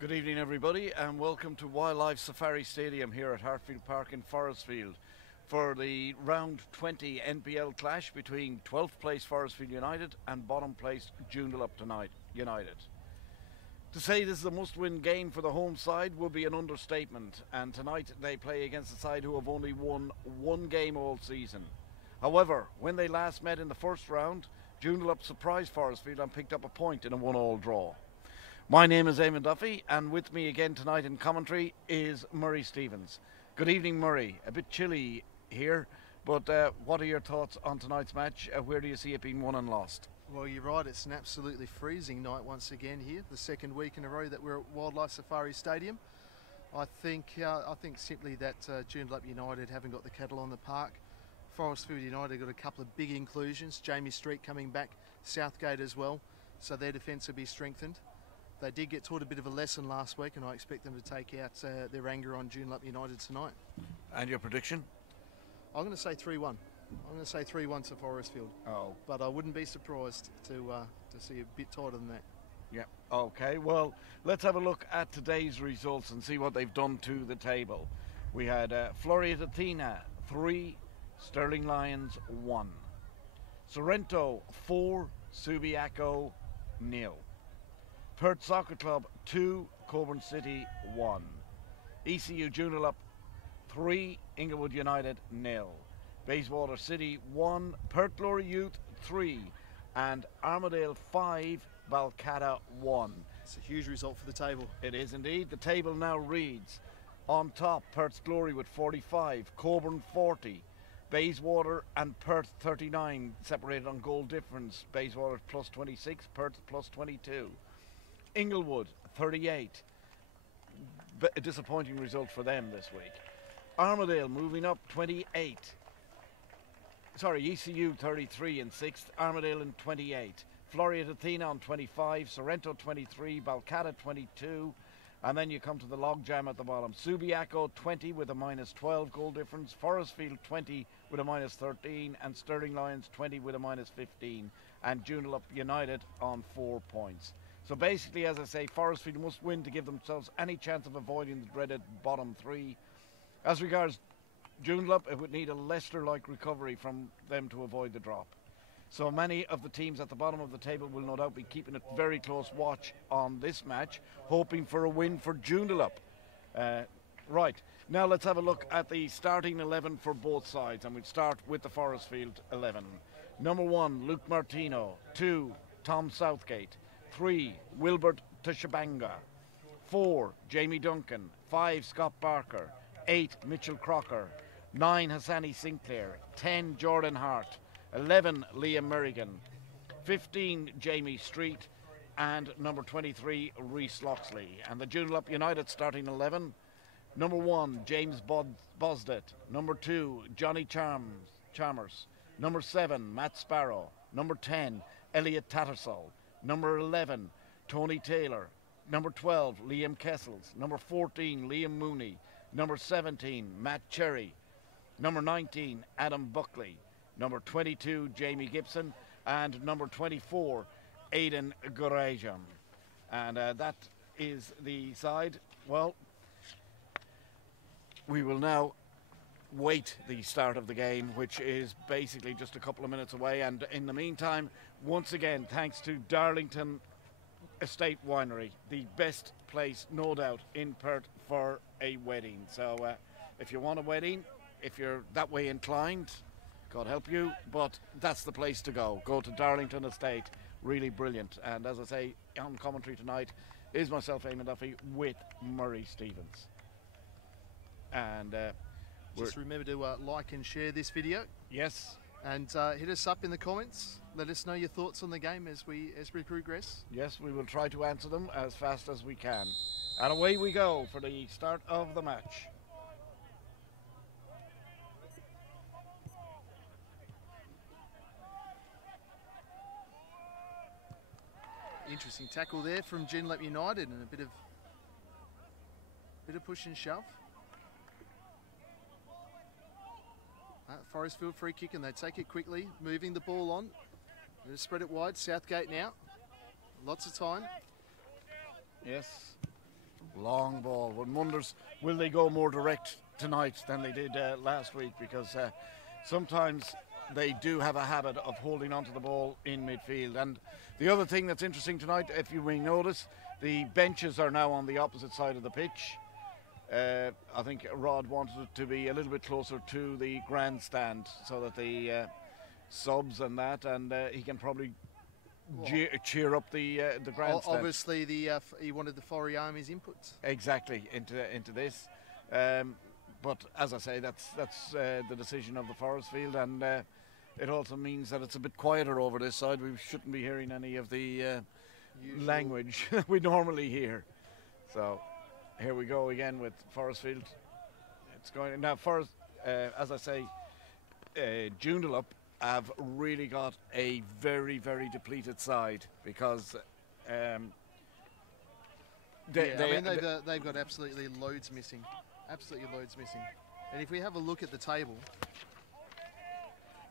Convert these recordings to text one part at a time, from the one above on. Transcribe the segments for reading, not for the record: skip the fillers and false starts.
Good evening, everybody, and welcome to Wildlife Safari Stadium here at Hartfield Park in Forrestfield for the round 20 NPL clash between 12th place Forrestfield United and bottom place Joondalup United. To say this is a must-win game for the home side would be an understatement, and tonight they play against a side who have only won one game all season. However, when they last met in the first round, Joondalup surprised Forrestfield and picked up a point in a 1-all draw. My name is Eamon Duffy, and with me again tonight in commentary is Murray Stevens. Good evening, Murray. A bit chilly here, but what are your thoughts on tonight's match? Where do you see it being won and lost? Well, you're right, it's an absolutely freezing night once again here, the second week in a row that we're at Wildlife Safari Stadium. I think simply that Joondalup United haven't got the kettle on the park. Forrestfield United got a couple of big inclusions, Jamie Street coming back, Southgate as well, so their defence will be strengthened. They did get taught a bit of a lesson last week, and I expect them to take out their anger on Joondalup United tonight. And your prediction? I'm going to say 3-1. I'm going to say 3-1 to Forrestfield. Oh. But I wouldn't be surprised to see a bit tighter than that. Yeah, okay. Well, let's have a look at today's results and see what they've done to the table. We had Floriat Athena 3, Sterling Lions 1. Sorrento 4, Subiaco 0. Perth Soccer Club 2, Coburn City 1. ECU Joondalup 3, Inglewood United 0. Bayswater City 1, Perth Glory Youth 3, and Armadale 5, Balcata 1. It's a huge result for the table. It is indeed. The table now reads: on top, Perth's Glory with 45, Coburn 40, Bayswater and Perth 39, separated on goal difference. Bayswater plus 26, Perth plus 22. Inglewood 38, a disappointing result for them this week. Armadale moving up 28. Sorry, ECU 33 in 6th, Armadale in 28. Floriat Athena on 25, Sorrento 23, Balcata 22, and then you come to the logjam at the bottom. Subiaco 20 with a minus 12 goal difference, Forrestfield 20 with a minus 13, and Sterling Lions 20 with a minus 15, and Joondalup United on 4 points. So basically, as I say, Forrestfield must win to give themselves any chance of avoiding the dreaded bottom 3. As regards Joondalup, it would need a Leicester-like recovery from them to avoid the drop. So many of the teams at the bottom of the table will no doubt be keeping a very close watch on this match, hoping for a win for Joondalup. Right, now let's have a look at the starting 11 for both sides, and we'll start with the Forrestfield 11. Number 1, Luke Martino. 2, Tom Southgate. 3, Wilbert Tashabanga. 4, Jamie Duncan. 5, Scott Barker. 8, Mitchell Crocker. 9, Hassani Sinclair. 10, Jordan Hart. 11, Liam Merrigan. 15, Jamie Street. And number 23, Reese Loxley. And the Joondalup United starting 11. Number 1, James Bosdet. Number 2, Johnny Chalmers. Number 7, Matt Sparrow. Number 10, Elliot Tattersall. Number 11, Tony Taylor. Number 12, Liam Kessels. Number 14, Liam Mooney. Number 17, Matt Cherry. Number 19, Adam Buckley. Number 22, Jamie Gibson. And number 24, Aidan Garajan. And that is the side. Well, we will now wait the start of the game, which is basically just a couple of minutes away. And in the meantime, once again, thanks to Darlington Estate Winery, the best place, no doubt, in Perth for a wedding. So if you want a wedding, if you're that way inclined, God help you, but that's the place to go. Go to Darlington Estate, really brilliant. And as I say, on commentary tonight is myself, Eamon Duffy, with Murray Stevens. And just remember to like and share this video. Yes. And hit us up in the comments. Let us know your thoughts on the game as we progress. Yes, we will try to answer them as fast as we can. And away we go for the start of the match. Interesting tackle there from Joondalup United, and a bit of push and shove. Forrestfield free kick, and they take it quickly, moving the ball on. They'll spread it wide. Southgate now. Lots of time. Yes. Long ball. One wonders, will they go more direct tonight than they did last week? Because sometimes they do have a habit of holding onto the ball in midfield. And the other thing that's interesting tonight, if you may notice, the benches are now on the opposite side of the pitch. I think Rod wanted it to be a little bit closer to the grandstand so that the subs and that, and he can probably cheer up the grandstand. Obviously, he wanted the Forry Army's inputs. Exactly, into this. But as I say, that's the decision of the Forrestfield, and it also means that it's a bit quieter over this side. We shouldn't be hearing any of the language we normally hear. So here we go again with Forrestfield. It's going now. Forrest, as I say, Joondalup have really got a very, very depleted side because they've got absolutely loads missing. Absolutely loads missing. And if we have a look at the table,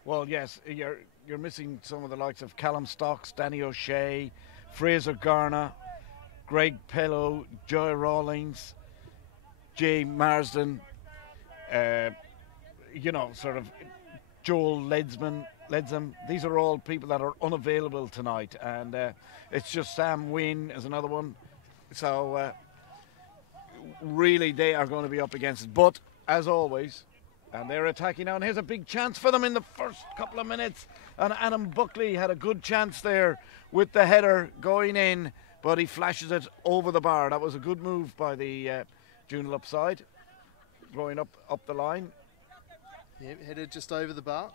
well, yes, you're missing some of the likes of Callum Stocks, Danny O'Shea, Fraser Garner, Greg Pello, Joy Rawlings, Jay Marsden, sort of Joel Ledsam. These are all people that are unavailable tonight, and it's just Sam Wynn as another one. So really they are going to be up against it. But as always, and they're attacking now, and here's a big chance for them in the first couple of minutes, and Adam Buckley had a good chance there with the header going in, but he flashes it over the bar. That was a good move by the Joondalup side, going up the line. Yeah, headed just over the bar,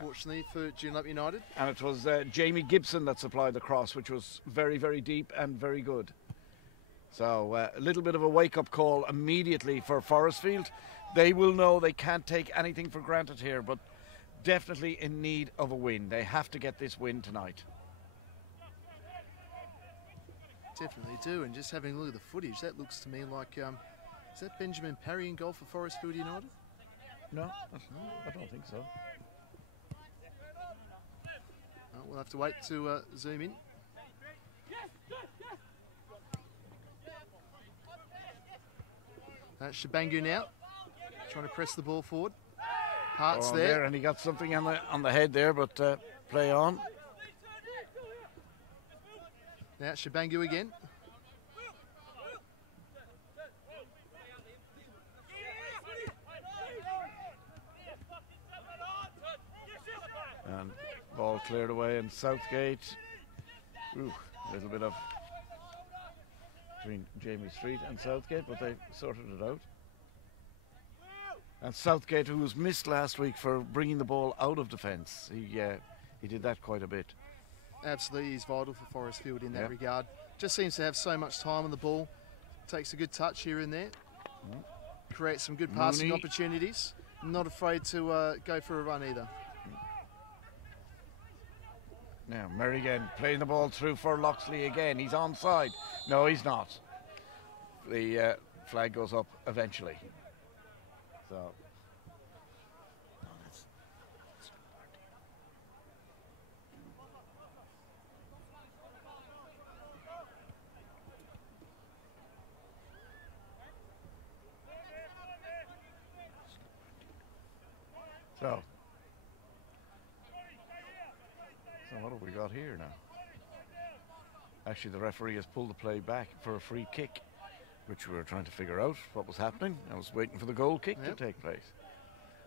fortunately for Joondalup United. And it was Jamie Gibson that supplied the cross, which was very, very deep and very good. So a little bit of a wake-up call immediately for Forrestfield. They will know they can't take anything for granted here, but definitely in need of a win. They have to get this win tonight. Definitely do, and just having a look at the footage, that looks to me like, is that Benjamin Parry in goal for Forrestfield United? No, I don't think so. We'll have to wait to zoom in. Shabangu now, trying to press the ball forward. Hart's there. And he got something on the head there, but play on. Now Shabangu again. And ball cleared away, and Southgate. Ooh, a little bit of between Jamie Street and Southgate, but they sorted it out. And Southgate, who was missed last week for bringing the ball out of defence, he did that quite a bit. Absolutely, he's vital for Forrestfield in that regard. Just seems to have so much time on the ball. Takes a good touch here and there. Creates some good passing opportunities. Not afraid to go for a run either. Now Merrigan playing the ball through for Loxley again. He's onside. No, he's not. The flag goes up eventually. So. So what have we got here now? Actually, the referee has pulled the play back for a free kick, which we were trying to figure out what was happening. I was waiting for the goal kick to take place.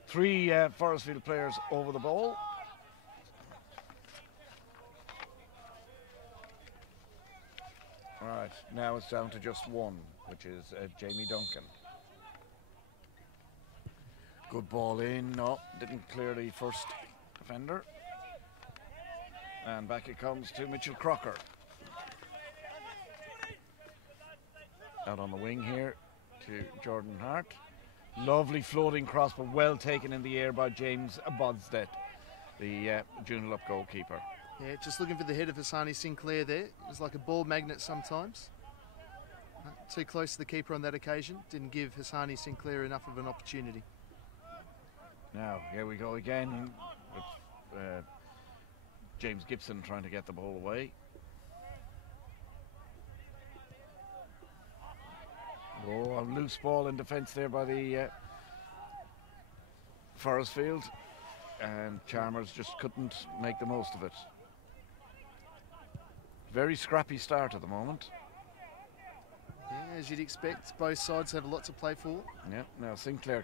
3 Forrestfield players over the ball. All right, now it's down to just one, which is Jamie Duncan. Good ball in. No, didn't clear the first defender. And back it comes to Mitchell Crocker. Out on the wing here to Jordan Hart. Lovely floating cross, but well taken in the air by James Bodsdet, the Joondalup goalkeeper. Yeah, just looking for the head of Hassani Sinclair there. It's like a ball magnet sometimes. Too close to the keeper on that occasion. Didn't give Hassani Sinclair enough of an opportunity. Now, here we go again with James Gibson trying to get the ball away. Oh, a loose ball in defence there by the Forrestfield, and Chalmers just couldn't make the most of it. Very scrappy start at the moment. Yeah, as you'd expect, both sides have a lot to play for. Yeah, now Sinclair,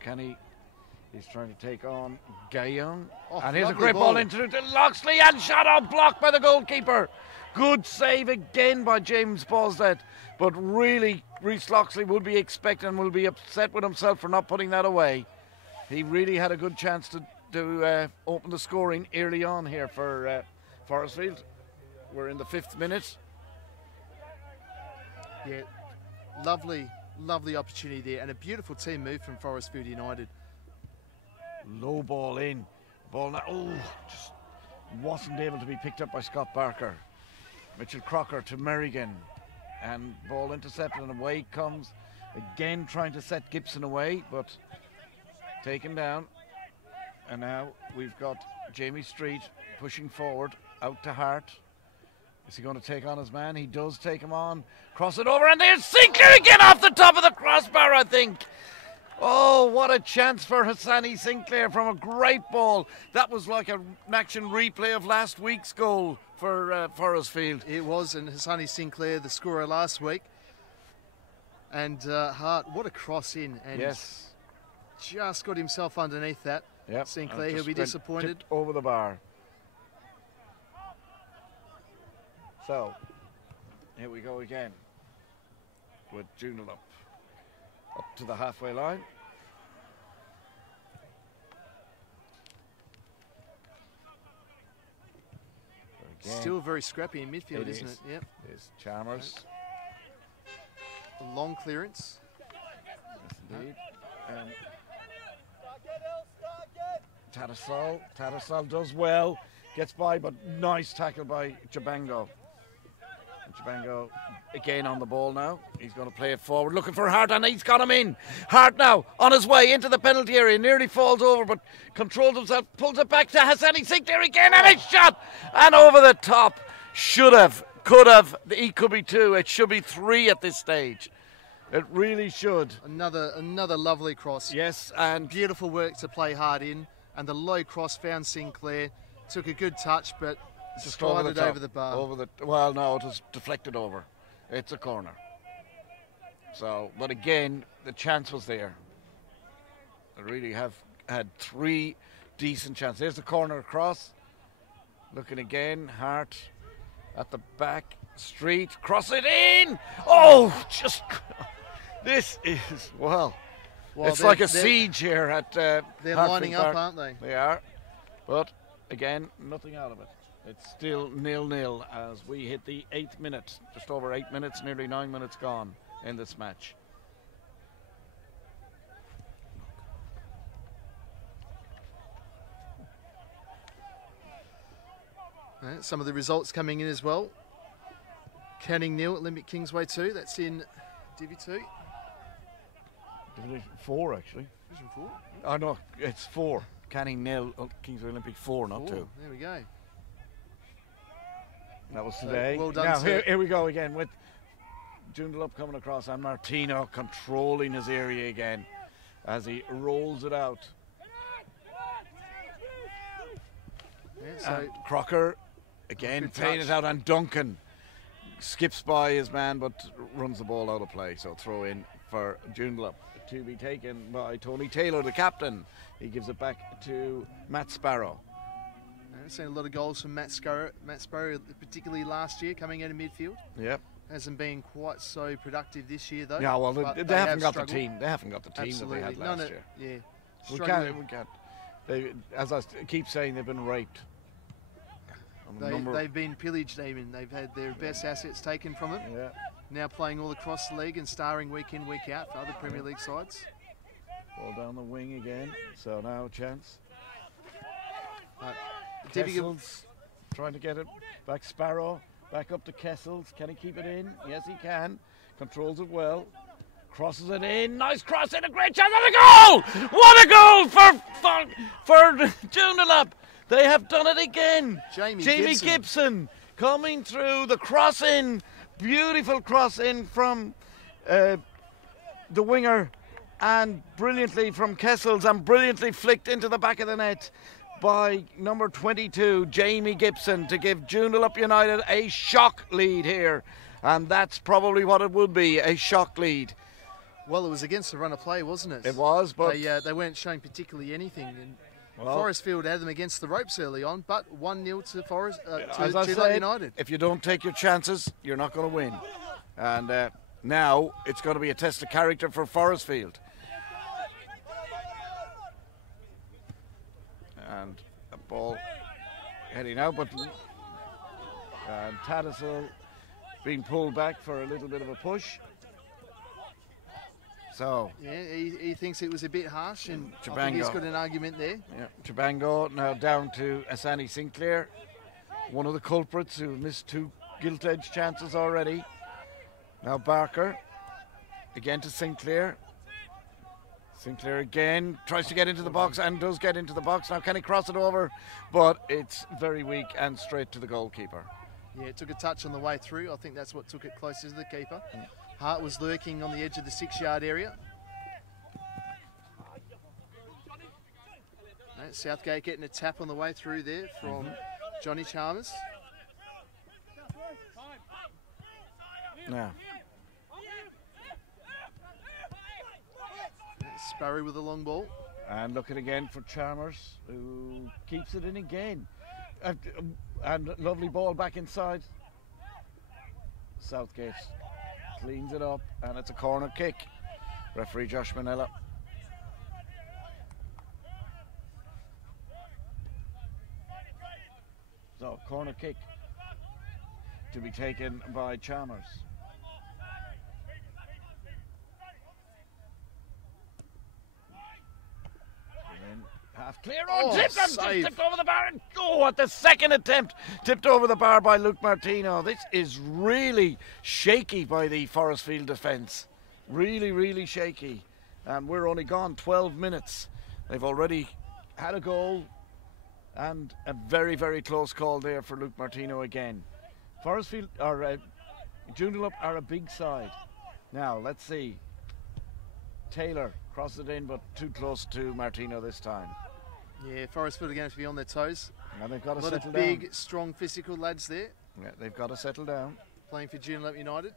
he's trying to take on Gayon. Oh, and here's a lovely great ball into Loxley, and shot out blocked by the goalkeeper. Good save again by James Bosdet. But really, Rhys Loxley would be expecting and will be upset with himself for not putting that away. He really had a good chance to open the scoring early on here for Forrestfield. We're in the 5th minute. Yeah, lovely opportunity there, and a beautiful team move from Forrestfield United. Low ball in. Ball now. Oh, just wasn't able to be picked up by Scott Barker. Mitchell Crocker to Merrigan. And ball intercepted, and away comes. Again trying to set Gibson away, but taken down. And now we've got Jamie Street pushing forward out to Hart. Is he going to take on his man? He does take him on. Cross it over, and there's Sinclair again off the top of the crossbar, I think. Oh, what a chance for Hassani Sinclair from a great ball. That was like an action replay of last week's goal for Forrestfield. It was, and Hassani Sinclair, the scorer last week. And Hart, what a cross in. And yes. Just got himself underneath that. Yep. Sinclair, he'll be disappointed. Over the bar. So, here we go again with Joondalup up to the halfway line. Again, still very scrappy in midfield, isn't it? Yep. There's Chalmers. A long clearance. Yes, indeed. Tattersall does well, gets by, but nice tackle by Jabango. Jabango again on the ball now. He's going to play it forward, looking for Hart, and he's got him in. Hart now on his way into the penalty area, nearly falls over, but controls himself, pulls it back to Hassani Sinclair again, and a shot, and over the top. Should have, could have, he could be 2. It should be 3 at this stage. It really should. Another lovely cross. Yes, and beautiful work to play hard in, and the low cross found Sinclair. Took a good touch, but just strided over the bar. Well, no, it was deflected over. It's a corner. So, but again, the chance was there. They really have had 3 decent chances. There's the corner across. Looking again, Hart at the back. Street, cross it in. Oh, just this is well it's like a siege here at they're Hartfield lining Park. up, aren't they? They are, but again, nothing out of it. It's still 0-0 as we hit the 8th minute. Just over 8 minutes, nearly 9 minutes gone in this match. Some of the results coming in as well. Canning 0, Olympic Kingsway 2. That's in Divi 2. Division 4, actually. Division 4? Oh, no, it's 4. Canning 0, Kingsway Olympic 4, not 2. There we go. That was today. Well done. Now, here we go again with Joondalup coming across, and Martino controlling his area again as he rolls it out. Yeah, so Crocker again playing it out, and Duncan skips by his man but runs the ball out of play. So throw in for Joondalup to be taken by Tony Taylor, the captain. He gives it back to Matt Sparrow. I've seen a lot of goals from Matt Sparrow, particularly last year, coming out of midfield. Yep. Hasn't been quite so productive this year, though. Yeah, well, they haven't got the team. They haven't got the team Absolutely. that they had last year. Yeah. We can't. As I keep saying, they've been raped. They've been pillaged, even. They've had their best assets taken from them. Yeah. Now playing all across the league and starring week in, week out for other Premier League sides. Ball down the wing again. So now a chance. Kessels trying to get it back. Sparrow back up to Kessels. Can he keep it in? Yes, he can. Controls it well. Crosses it in. Nice cross in. A great chance. And a goal! What a goal for Joondalup. They have done it again. Jamie Gibson coming through the cross in. Beautiful cross in from the winger, and brilliantly from Kessels, and brilliantly flicked into the back of the net by number 22, Jamie Gibson, to give Joondalup United a shock lead here. And that's probably what it would be, a shock lead. Well, it was against the run of play, wasn't it? It was, but they weren't showing particularly anything. And well, Forrestfield had them against the ropes early on, but 1-0 to said, United. If you don't take your chances, you're not going to win. And now it's going to be a test of character for Forrestfield. And a ball heading out, but Tattersall being pulled back for a little bit of a push. So yeah, he thinks it was a bit harsh, and Chibango. I think he's got an argument there. Yeah, Chibango now down to Asani Sinclair, one of the culprits who missed 2 gilt-edged chances already. Now Barker again to Sinclair. Sinclair again tries to get into the box and does get into the box. Now can he cross it over? But it's very weak and straight to the goalkeeper. Yeah, it took a touch on the way through. I think that's what took it closer to the keeper. Hart was lurking on the edge of the 6-yard area. Southgate getting a tap on the way through there from Johnny Chalmers. Now Sparrow with a long ball. and looking again for Chalmers, who keeps it in again. And lovely ball back inside. Southgate cleans it up, and it's a corner kick. Referee Josh Manella. So, corner kick to be taken by Chalmers. Half clear, tipped over the bar, and at the second attempt, tipped over the bar by Luke Martino. This is really shaky by the Forrestfield defence. Really, really shaky. And we're only gone 12 minutes. They've already had a goal, and a very, very close call there for Luke Martino again. Forrestfield, or Joondalup are a big side. Now, let's see. Taylor crossed it in, but too close to Martino this time. Yeah, Forrestfield are going to be on their toes. And they've got to settle down. A lot of big, strong, physical lads there. Yeah, they've got to settle down. Playing for Joondalup United.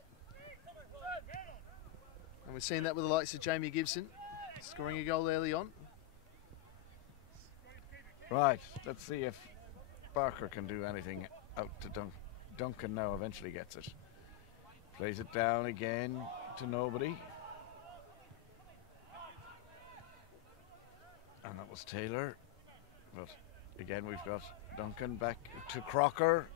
And we've seen that with the likes of Jamie Gibson, scoring a goal early on. Right, let's see if Barker can do anything out to Duncan now eventually gets it. Plays it down again to nobody. And that was Taylor. But again, we've got Duncan back to Crocker,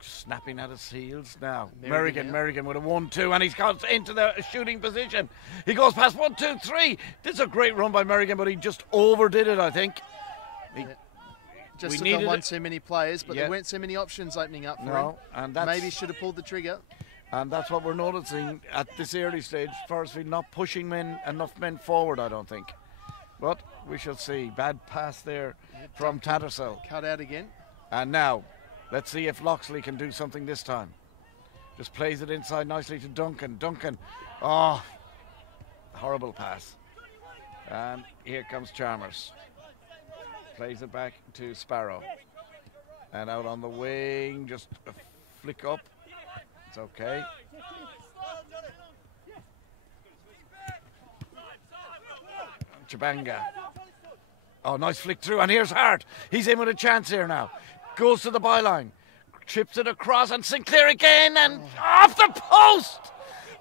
snapping at his heels now. Merrigan with a 1-2, and he's got into the shooting position. He goes past 1, 2, 3. This is a great run by Merrigan, but he just overdid it, I think. Just took on one too many players, but there weren't so many options opening up for him. And maybe should have pulled the trigger. And that's what we're noticing at this early stage. Forrestfield not pushing enough men forward, I don't think. But we shall see. Bad pass there from Tattersall. Cut out again. And now, let's see if Loxley can do something this time. Just plays it inside nicely to Duncan. Duncan, horrible pass. And here comes Chalmers. Plays it back to Sparrow. And out on the wing, just a flick up. It's okay. Chibanga. Oh, nice flick through, and here's Hart. He's in with a chance here now. Goes to the byline, chips it across, and Sinclair again, and off the post.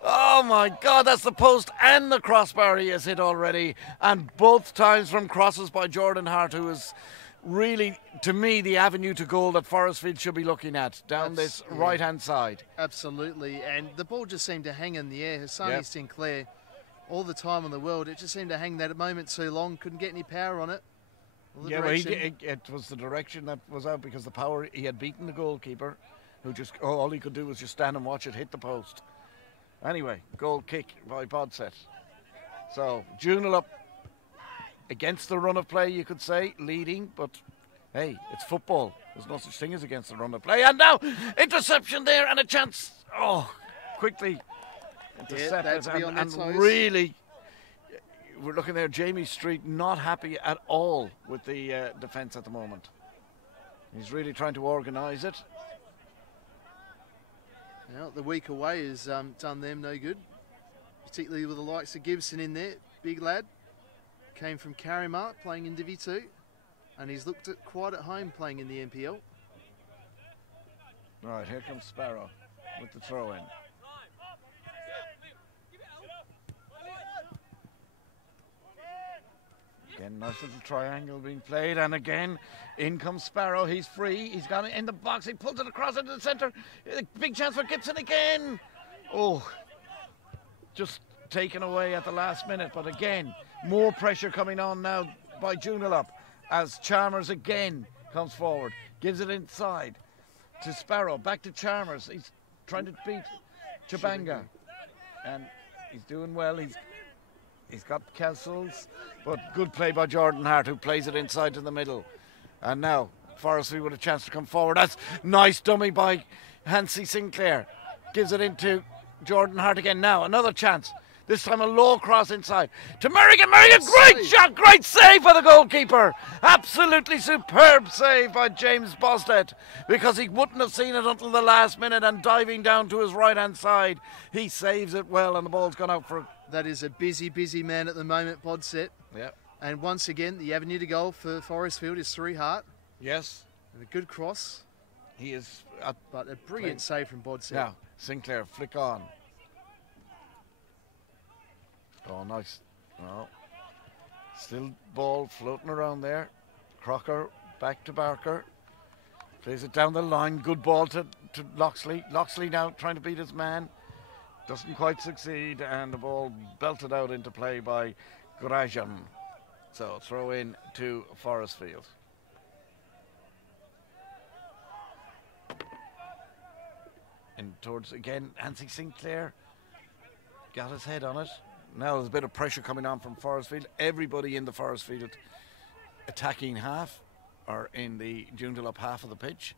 Oh my God, that's the post and the crossbar he has hit already, and both times from crosses by Jordan Hart, who is really, to me, the avenue to goal that Forrestfield should be looking at down this right-hand side. Absolutely, and the ball just seemed to hang in the air. Hassani Sinclair, all the time in the world, it just seemed to hang that a moment too long. Couldn't get any power on it. Yeah, well, it was the direction that was out because the power, he had beaten the goalkeeper, who just, all he could do was just stand and watch it hit the post. Anyway, goal kick by Bodset. So, Joondalup against the run of play, you could say, leading, but hey, it's football. There's no such thing as against the run of play. And now, interception there and a chance. Oh, quickly. intercept that's it beyond and their toes. really, we're looking there, Jamie Street not happy at all with the defence at the moment. He's really trying to organise it. Well, the week away has done them no good, particularly with the likes of Gibson in there. Big lad, came from Carrimark playing in Divi 2, and he's looked at quite at home playing in the NPL. Right, here comes Sparrow with the throw in. Again, nice little triangle being played, and again, in comes Sparrow. He's free. He's got it in the box. He pulls it across into the centre. Big chance for Gibson again. Oh, just taken away at the last minute. But again, more pressure coming on now by Joondalup as Chalmers again comes forward, gives it inside to Sparrow. Back to Chalmers. He's trying to beat Chabanga, and he's doing well. He's got Kessels, but good play by Jordan Hart, who plays it inside to the middle. And now Forrestfield with a chance to come forward. That's nice dummy by Hansi Sinclair. Gives it into Jordan Hart again. Now another chance. This time a low cross inside to Merrigan. Merrigan, great shot, great save by the goalkeeper. Absolutely superb save by James Bosdet, because he wouldn't have seen it until the last minute, and diving down to his right hand side, he saves it well, and the ball's gone out for. That is a busy man at the moment, Bodset. Yep. And once again, the avenue to goal for Forrestfield is 3 Hart. Yes. And a good cross. He is. But a brilliant save from Bodset. Now, Sinclair, flick on. Oh, nice. Oh. Still ball floating around there. Crocker back to Barker. Plays it down the line. Good ball to Loxley. Loxley now trying to beat his man. Doesn't quite succeed, and the ball belted out into play by Grajan. So throw in to Forrestfield. And towards again, Hansi Sinclair got his head on it. Now there's a bit of pressure coming on from Forrestfield. Everybody in the Forrestfield attacking half, or in the Joondalup half of the pitch.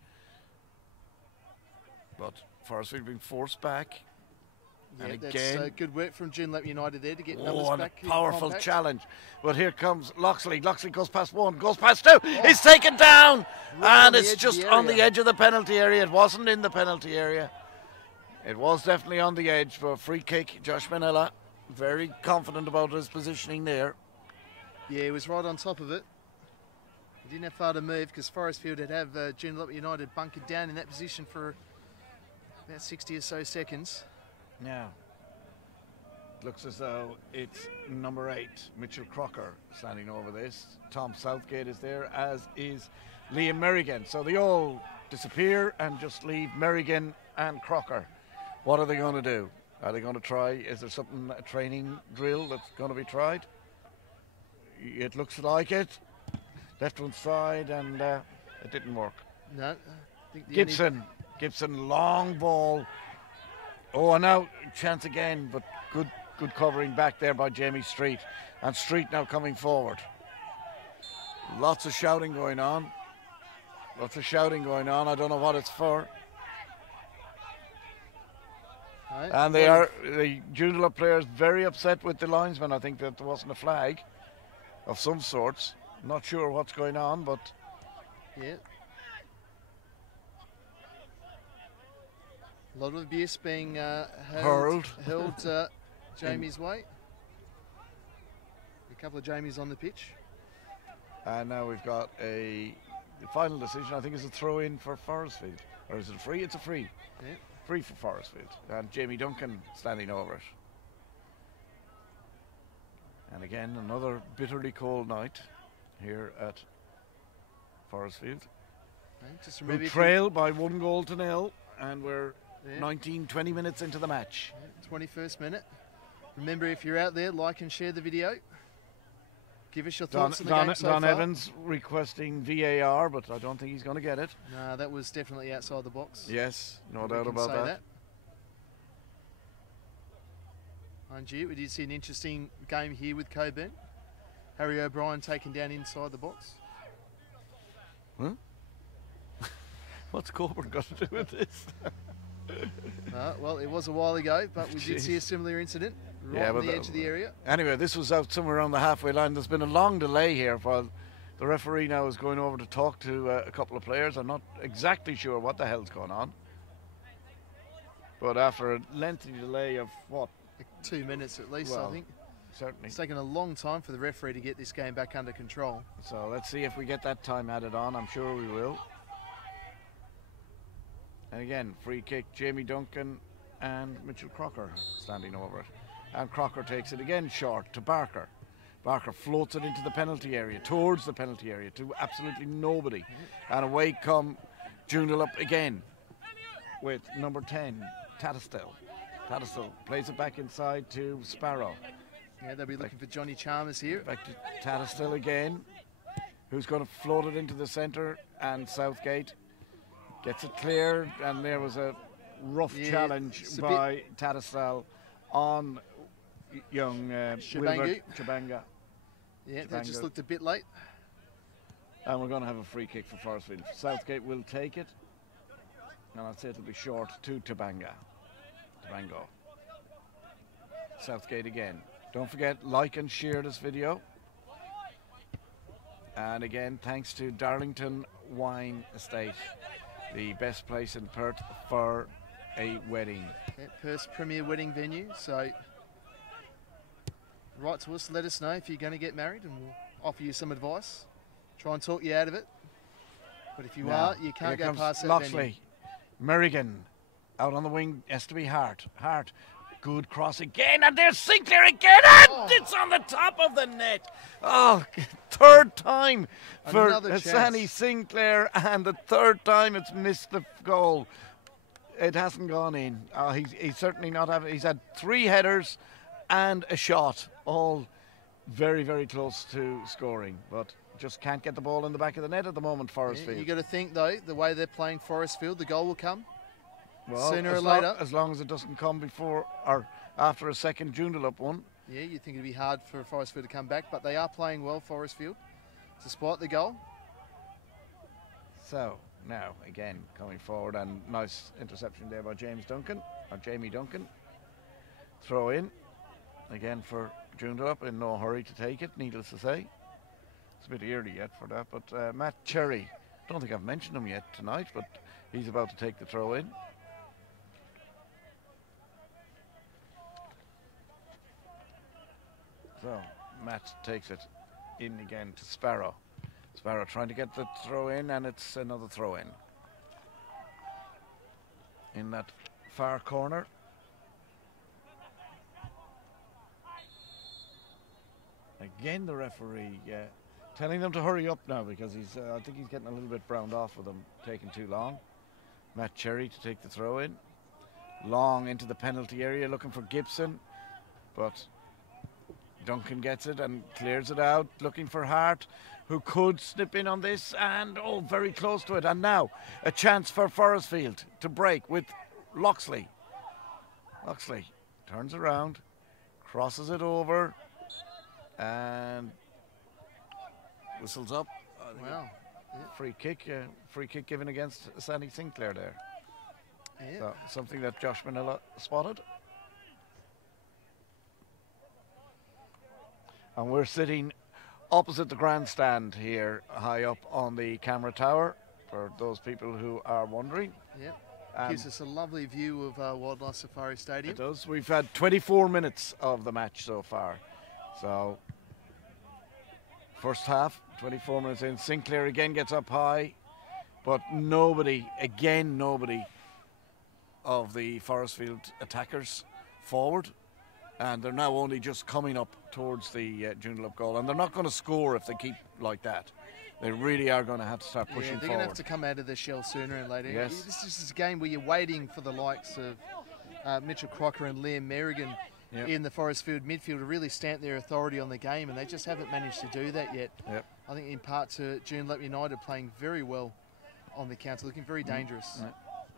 But Forrestfield being forced back. Yeah, and that's again, good work from Joondalup United there to get numbers and back. a powerful compact. challenge. But here comes Loxley. Loxley goes past one, goes past two. He's taken down, Right and on the it's edge of just the on the area. edge of the penalty area. It wasn't in the penalty area. It was definitely on the edge for a free kick. Josh Manella, very confident about his positioning there. Yeah, he was right on top of it. He didn't have far to move, because Forrestfield had Joondalup United bunkered down in that position for about 60 or so seconds. Now, it looks as though it's number 8, Mitchell Crocker, standing over this. Tom Southgate is there, as is Liam Merrigan. So they all disappear and just leave Merrigan and Crocker. What are they going to do? Are they going to try? Is there something, a training drill that's going to be tried? It looks like it. Left one side, and it didn't work. No, I think the Gibson, long ball. Oh, and now chance again, but good covering back there by Jamie Street. And Street now coming forward. Lots of shouting going on. I don't know what it's for. Right. And the Joondalup players very upset with the linesman. I think that there wasn't a flag of some sorts. Not sure what's going on, but Yeah. A lot of abuse being hurled Jamie's way. A couple of Jamies on the pitch. and now we've got the final decision. I think is a throw in for Forrestfield, or is it a free? It's a free. Yeah. Free for Forrestfield, and Jamie Duncan standing over it. And again, another bitterly cold night here at Forrestfield. Right, just We remember, trail by 1-0, and we're Yeah. 19-20 minutes into the match. 21st minute. Remember, if you're out there, like and share the video. Give us your Don, thoughts on the Don, game so Don far. Evans requesting VAR, but I don't think he's going to get it. No, that was definitely outside the box. Yes, no We doubt can about say that. Mind you, we did see an interesting game here with Coburn. Harry O'Brien taken down inside the box. What's Coburn got to do with this? Well, it was a while ago, but we did see a similar incident right on the edge of the area. Anyway, this was out somewhere around the halfway line. There's been a long delay here while the referee now is going over to talk to a couple of players. I'm not exactly sure what the hell's going on. But after a lengthy delay of, what? 2 minutes at least, well, I think. Certainly. It's taken a long time for the referee to get this game back under control. So let's see if we get that time added on. I'm sure we will. And again, free kick, Jamie Duncan and Mitchell Crocker standing over it. And Crocker takes it again short to Barker. Barker floats it into the penalty area, towards the penalty area, to absolutely nobody. And away come Joondalup again with number 10, Tattersall. Tattersall plays it back inside to Sparrow. Yeah, they'll be looking for Johnny Chalmers here. Back to Tattersall again, who's going to float it into the centre, and Southgate gets it cleared, and there was a rough challenge by Tattersall on young Chibanga. Yeah, they just looked a bit late. And we're going to have a free kick for Forrestfield. Southgate will take it, and I'd say it'll be short to Tabango. Southgate again. Don't forget, like and share this video. And again, thanks to Darlington Wine Estate, the best place in Perth for a wedding. Yeah, Perth's premier wedding venue. So write to us, let us know if you're going to get married, and we'll offer you some advice. Try and talk you out of it. But if you are, you can't go past that venue. Merrigan out on the wing, has to be Hart. Good cross again, and there's Sinclair again, and it's on the top of the net. Oh, third time for Hassani Sinclair, and the third time it's missed the goal. It hasn't gone in. He's certainly not having. He's had 3 headers and a shot, all very, very close to scoring, but just can't get the ball in the back of the net at the moment. Forrestfield. Yeah, you got to think though, the way they're playing Forrestfield, the goal will come. Well, sooner or later. As long as it doesn't come before or after a second Joondalup one. Yeah, you'd think it'd be hard for Forrestfield to come back, but they are playing well, Forrestfield, despite the goal. So, now, again, coming forward, and nice interception there by Jamie Duncan. Throw in, again for Joondalup, in no hurry to take it, needless to say. It's a bit early yet for that, but Matt Cherry, don't think I've mentioned him yet tonight, but he's about to take the throw in. So Matt takes it in again to Sparrow. Sparrow trying to get the throw in, and it's another throw in that far corner. Again, the referee telling them to hurry up now, because I think he's getting a little bit browned off with them taking too long. Matt Cherry to take the throw in. Long into the penalty area looking for Gibson, but Duncan gets it and clears it out, looking for Hart, who could snip in on this, and very close to it. And now a chance for Forrestfield to break with Loxley. Loxley turns around, crosses it over, and whistles up. Wow. Free kick given against Sandy Sinclair there. Yeah. So, something that Josh Manila spotted. And we're sitting opposite the grandstand here, high up on the camera tower, for those people who are wondering. Yeah, gives us a lovely view of Wildlife Safari Stadium. It does. We've had 24 minutes of the match so far. So, first half, 24 minutes in. Sinclair again gets up high, but nobody of the Forrestfield attackers forward. And they're now only just coming up towards the Joondalup goal, and they're not going to score if they keep like that. They really are going to have to start pushing forward. They're going to have to come out of the shell sooner and later. Yes. This is a game where you're waiting for the likes of Mitchell Crocker and Liam Merrigan in the Forrestfield midfield to really stamp their authority on the game, and they just haven't managed to do that yet. Yep. I think in part to Joondalup United playing very well on the counter, looking very dangerous.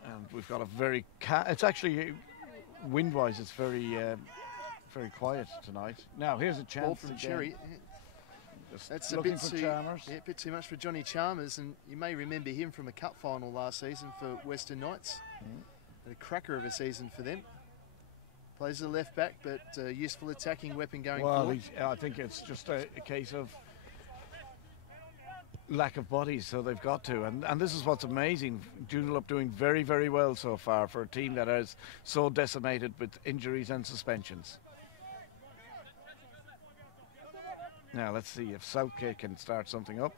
And we've got a very... it's actually, wind-wise, it's very... very quiet tonight. Now here's a chance. Ball from Cherry. That's a bit too much for Johnny Chalmers, and you may remember him from a cup final last season for Western Knights. A cracker of a season for them. Plays the left back, but useful attacking weapon going forward. I think it's just a case of lack of bodies, so they've got to. And this is what's amazing. Joondalup doing very, very well so far for a team that is so decimated with injuries and suspensions. Now let's see if Southgate can start something up.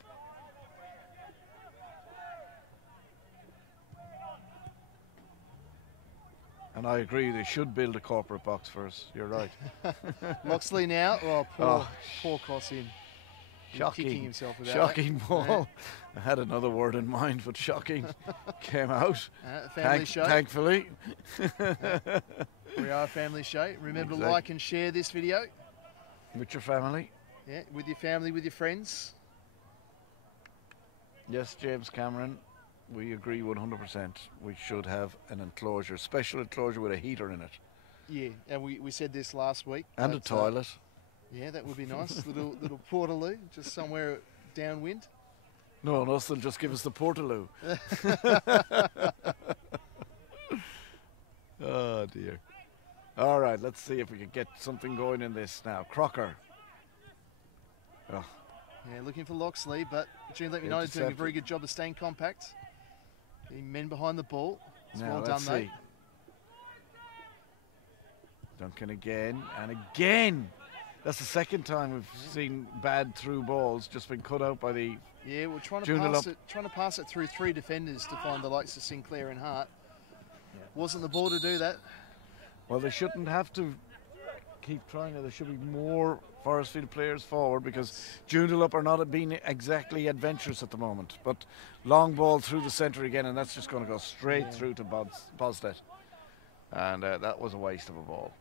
And I agree, they should build a corporate box for us. You're right. Loxley now. Oh, poor cross in. Shocking. Kicking himself with that. Shocking ball. I had another word in mind, but shocking came out. Family show. Thankfully. We are a family show. Remember to like and share this video. With your family. Yeah, with your family, with your friends. Yes, James Cameron, we agree 100%. We should have an enclosure, special enclosure with a heater in it. Yeah, and we said this last week. And a toilet. Yeah, that would be nice. little portaloo, just somewhere downwind. No, they'll just give us the portaloo. Oh dear. All right, let's see if we can get something going in this now. Crocker. Oh. Yeah, looking for Loxley, but Joondalup United doing a very good job of staying compact. Getting men behind the ball. It's well done, mate. Duncan again and again. That's the second time we've seen bad through balls just been cut out by the. Yeah, we're trying to pass it through 3 defenders to find the likes of Sinclair and Hart. Yeah. Wasn't the ball to do that. Well, they shouldn't have to keep trying it. There should be more Forrestfield players forward because Joondalup are not being exactly adventurous at the moment. But long ball through the centre again, and that's just going to go straight through to Bosdet. And that was a waste of a ball.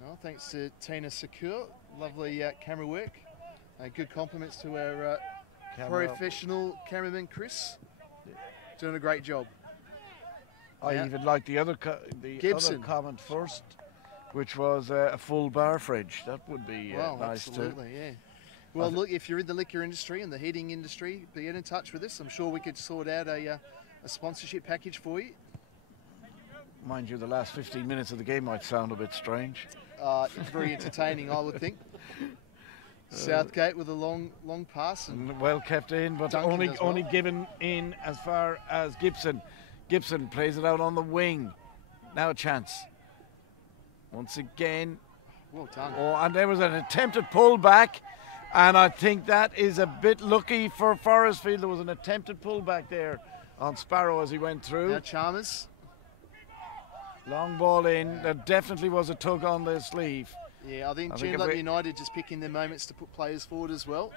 Well, thanks to Tina Secure. Lovely camera work. Good compliments to our professional cameraman Chris. Doing a great job. I even like the other comment first, which was a full bar fridge. That would be nice absolutely, yeah. Well, look, if you're in the liquor industry and the heating industry, get in touch with us. I'm sure we could sort out a sponsorship package for you. Mind you, the last 15 minutes of the game might sound a bit strange. Very entertaining, I would think. Southgate with a long pass. And well kept in, but only given in as far as Gibson. Gibson plays it out on the wing. Now a chance. Once again. Well done. Oh, and there was an attempted pull back, and I think that is a bit lucky for Forrestfield. There was an attempted pull back there on Sparrow as he went through. Now Chalmers. Long ball in. There definitely was a tug on the sleeve. Yeah, I think Joondalup United just picking their moments to put players forward as well.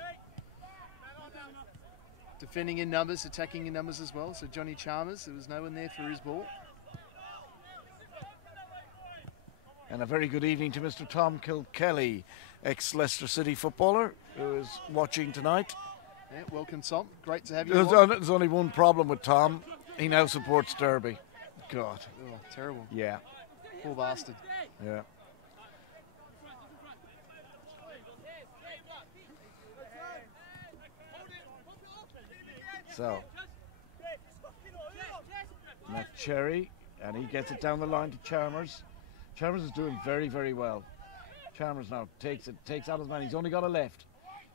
Defending in numbers, attacking in numbers as well. So Johnny Chalmers, there was no one there for his ball. And a very good evening to Mr. Tom Kilkelly, ex-Leicester City footballer, who is watching tonight. Yeah, welcome, Tom. Great to have you. There's only one problem with Tom. He now supports Derby. God. Oh, terrible. Yeah. Poor bastard. Yeah. So, Matt Cherry, and he gets it down the line to Chalmers. Chalmers is doing very, very well. Chalmers now takes out his man. He's only got a left.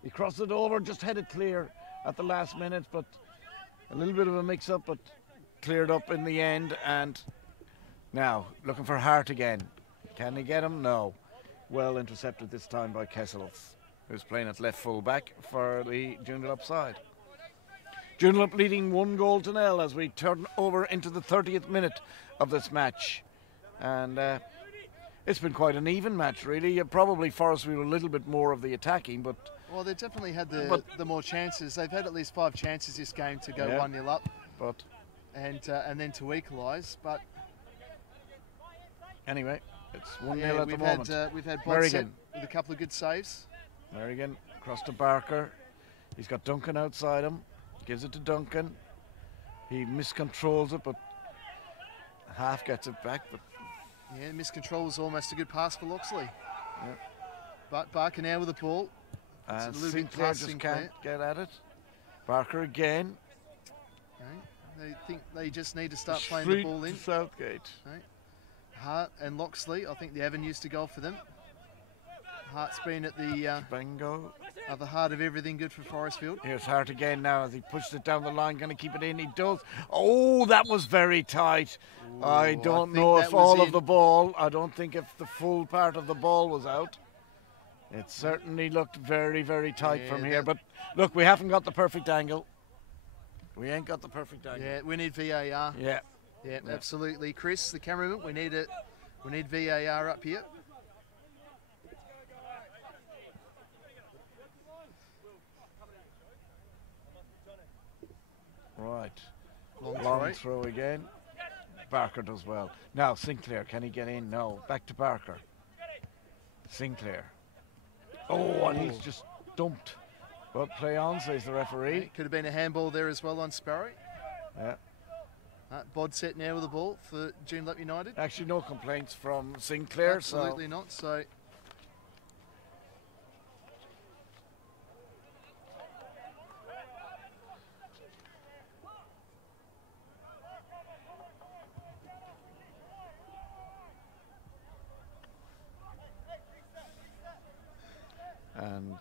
He crosses it over, just headed clear at the last minute, but a little bit of a mix-up, but cleared up in the end. And now looking for Hart again. Can he get him? No. Well intercepted this time by Kessels, who's playing at left full back for the Joondalup side. Joondalup leading 1-0 as we turn over into the 30th minute of this match. And it's been quite an even match, really. Probably Forrestfield a little bit more of the attacking, but... Well, they definitely had the more chances. They've had at least 5 chances this game to go 1-0 up. But... And then to equalise, but... Anyway, it's 1-0 at the moment. We've had Bodset with a couple of good saves. Merrigan across to Barker. He's got Duncan outside him. Gives it to Duncan. He miscontrols it, but half gets it back. But yeah, miscontrol was almost a good pass for Loxley. Yeah. But Barker now with the ball. And Sinclair just can't get at it. Barker again. Okay. They think they just need to start playing Street the ball in. to Southgate. Right. Hart and Loxley, I think the avenues to goal for them. Hart's been at the Bango. other heart of everything good for Forrestfield. Here's Hart again now as he pushes it down the line. Going to keep it in. He does. Oh, that was very tight. Ooh, I don't know if all of the ball. I don't think if the full part of the ball was out. It certainly looked very, very tight from here. But look, we haven't got the perfect angle. We ain't got the perfect angle. Yeah, we need VAR. Yeah. Yeah, absolutely, Chris, the cameraman. We need it. We need VAR up here. Right. Long throw again. Barker does well. Now Sinclair, can he get in? No. Back to Barker. Sinclair. Oh, and he's just dumped. But play on, says the referee. Could have been a handball there as well on Sparrow. Yeah. Bod set now with the ball for Joondalup United. Actually, no complaints from Sinclair. Absolutely not. So. And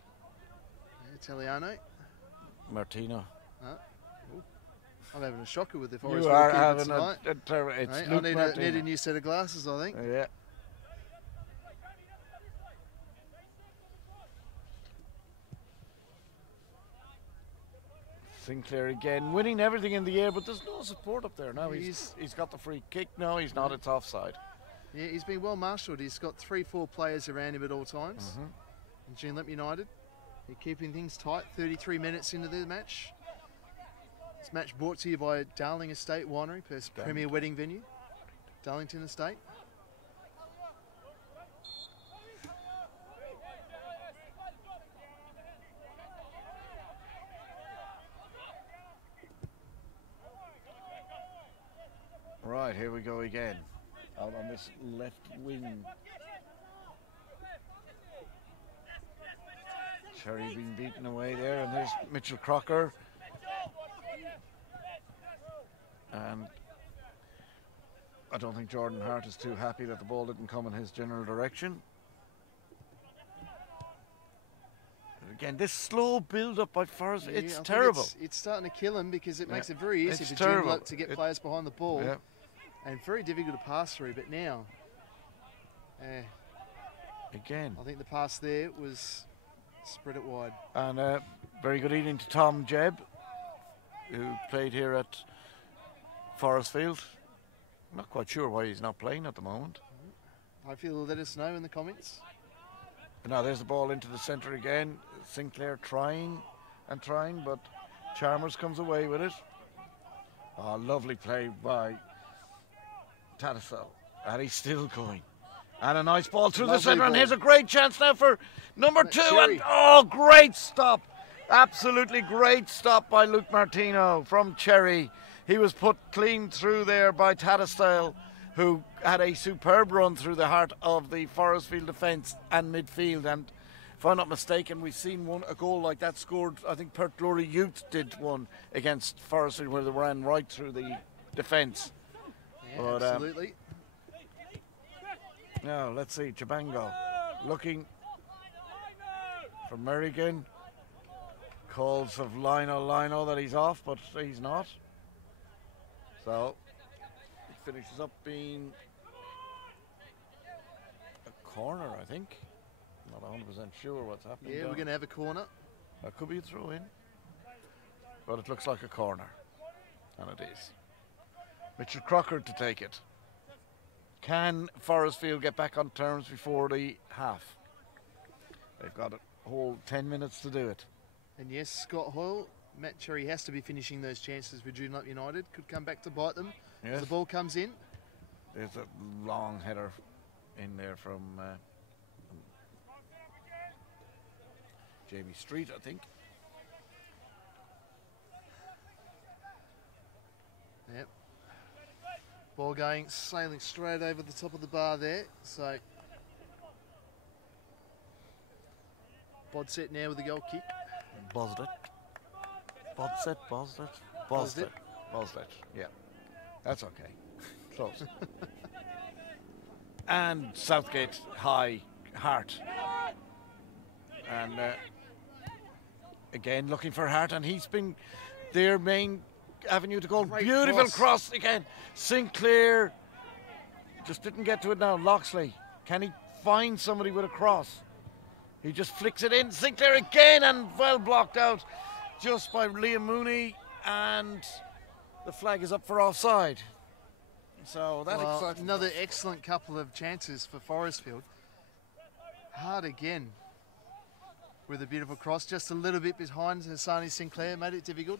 Italiano. Martino. I'm having a shocker with the You Forrestfield are keeper having tonight. it's I need a new set of glasses, I think. Yeah. Sinclair again, winning everything in the air, but there's no support up there now. He's got the free kick. No, he's not. It's offside. Yeah, he's been well marshalled. He's got 3-4 players around him at all times. And Joondalup United, they're keeping things tight. 33 minutes into the match. This match brought to you by Darling Estate Winery, Perth's premier wedding venue, Darlington Estate. Right, here we go again. Out on this left wing. Cherry being beaten away there, and there's Mitchell Crocker. And I don't think Jordan Hart is too happy that the ball didn't come in his general direction. Again, this slow build-up by Forrest, it's terrible. It's starting to kill him because it makes it very easy for terrible. Joondalup to get players behind the ball. Yeah. And very difficult to pass through, but now, again, I think the pass there was spread it wide. And very good evening to Tom Jebb, who played here at Forrestfield. I'm not quite sure why he's not playing at the moment. Hopefully he'll let us know in the comments. But now there's the ball into the centre again. Sinclair trying, but Chalmers comes away with it. Oh, lovely play by Tattersall. And he's still going. And a nice ball through the centre. And here's a great chance now for number 2. And oh, great stop. Absolutely great stop by Luke Martino from Cherry. He was put clean through there by Tattersall, who had a superb run through the heart of the Forrestfield defence and midfield. And if I'm not mistaken, we've seen a goal like that scored. I think Perth Glory Youth did one against Forrestfield where they ran right through the defence. Yeah, but, absolutely. Now, let's see. Chabango looking for Merrigan. Calls of Lino that he's off, but he's not. So it finishes up being a corner, I think. Not 100% sure what's happening. Yeah, we're going to have a corner. That could be a throw in, but it looks like a corner, and it is. Mitchell Crocker to take it. Can Forrestfield get back on terms before the half? They've got a whole 10 minutes to do it. And yes, Scott Hoyle, Matt Cherry has to be finishing those chances for Joondalup United. Could come back to bite them. Yes. As the ball comes in. There's a long header in there from Jamie Street, I think. Yep. Ball going, sailing straight over the top of the bar there. So, Bod set now with the goal kick. Buzzed it. Bod set, buzzed it. Buzzed it. Boslet, yeah. That's okay. Close. And Southgate High, Hart. And again looking for Hart, and he's been their main avenue to goal. Great Beautiful cross. cross again. Sinclair just didn't get to it now. Loxley, can he find somebody with a cross? He just flicks it in. Sinclair again, and well blocked out just by Liam Mooney, and the flag is up for offside. So that excites another excellent couple of chances for Forrestfield. Hard again with a beautiful cross, just a little bit behind Hassani Sinclair, made it difficult.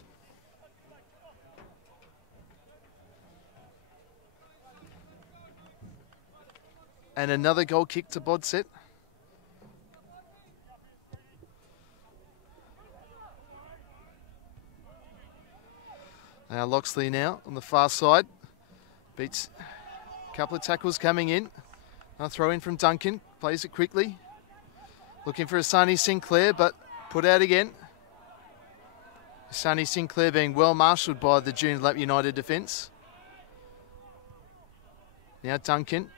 And another goal kick to Bodset. Now Loxley now on the far side. Beats a couple of tackles coming in. Now throw in from Duncan. Plays it quickly. Looking for Hassani Sinclair, but put out again. Hassani Sinclair being well marshalled by the Joondalup United defence. Now Duncan.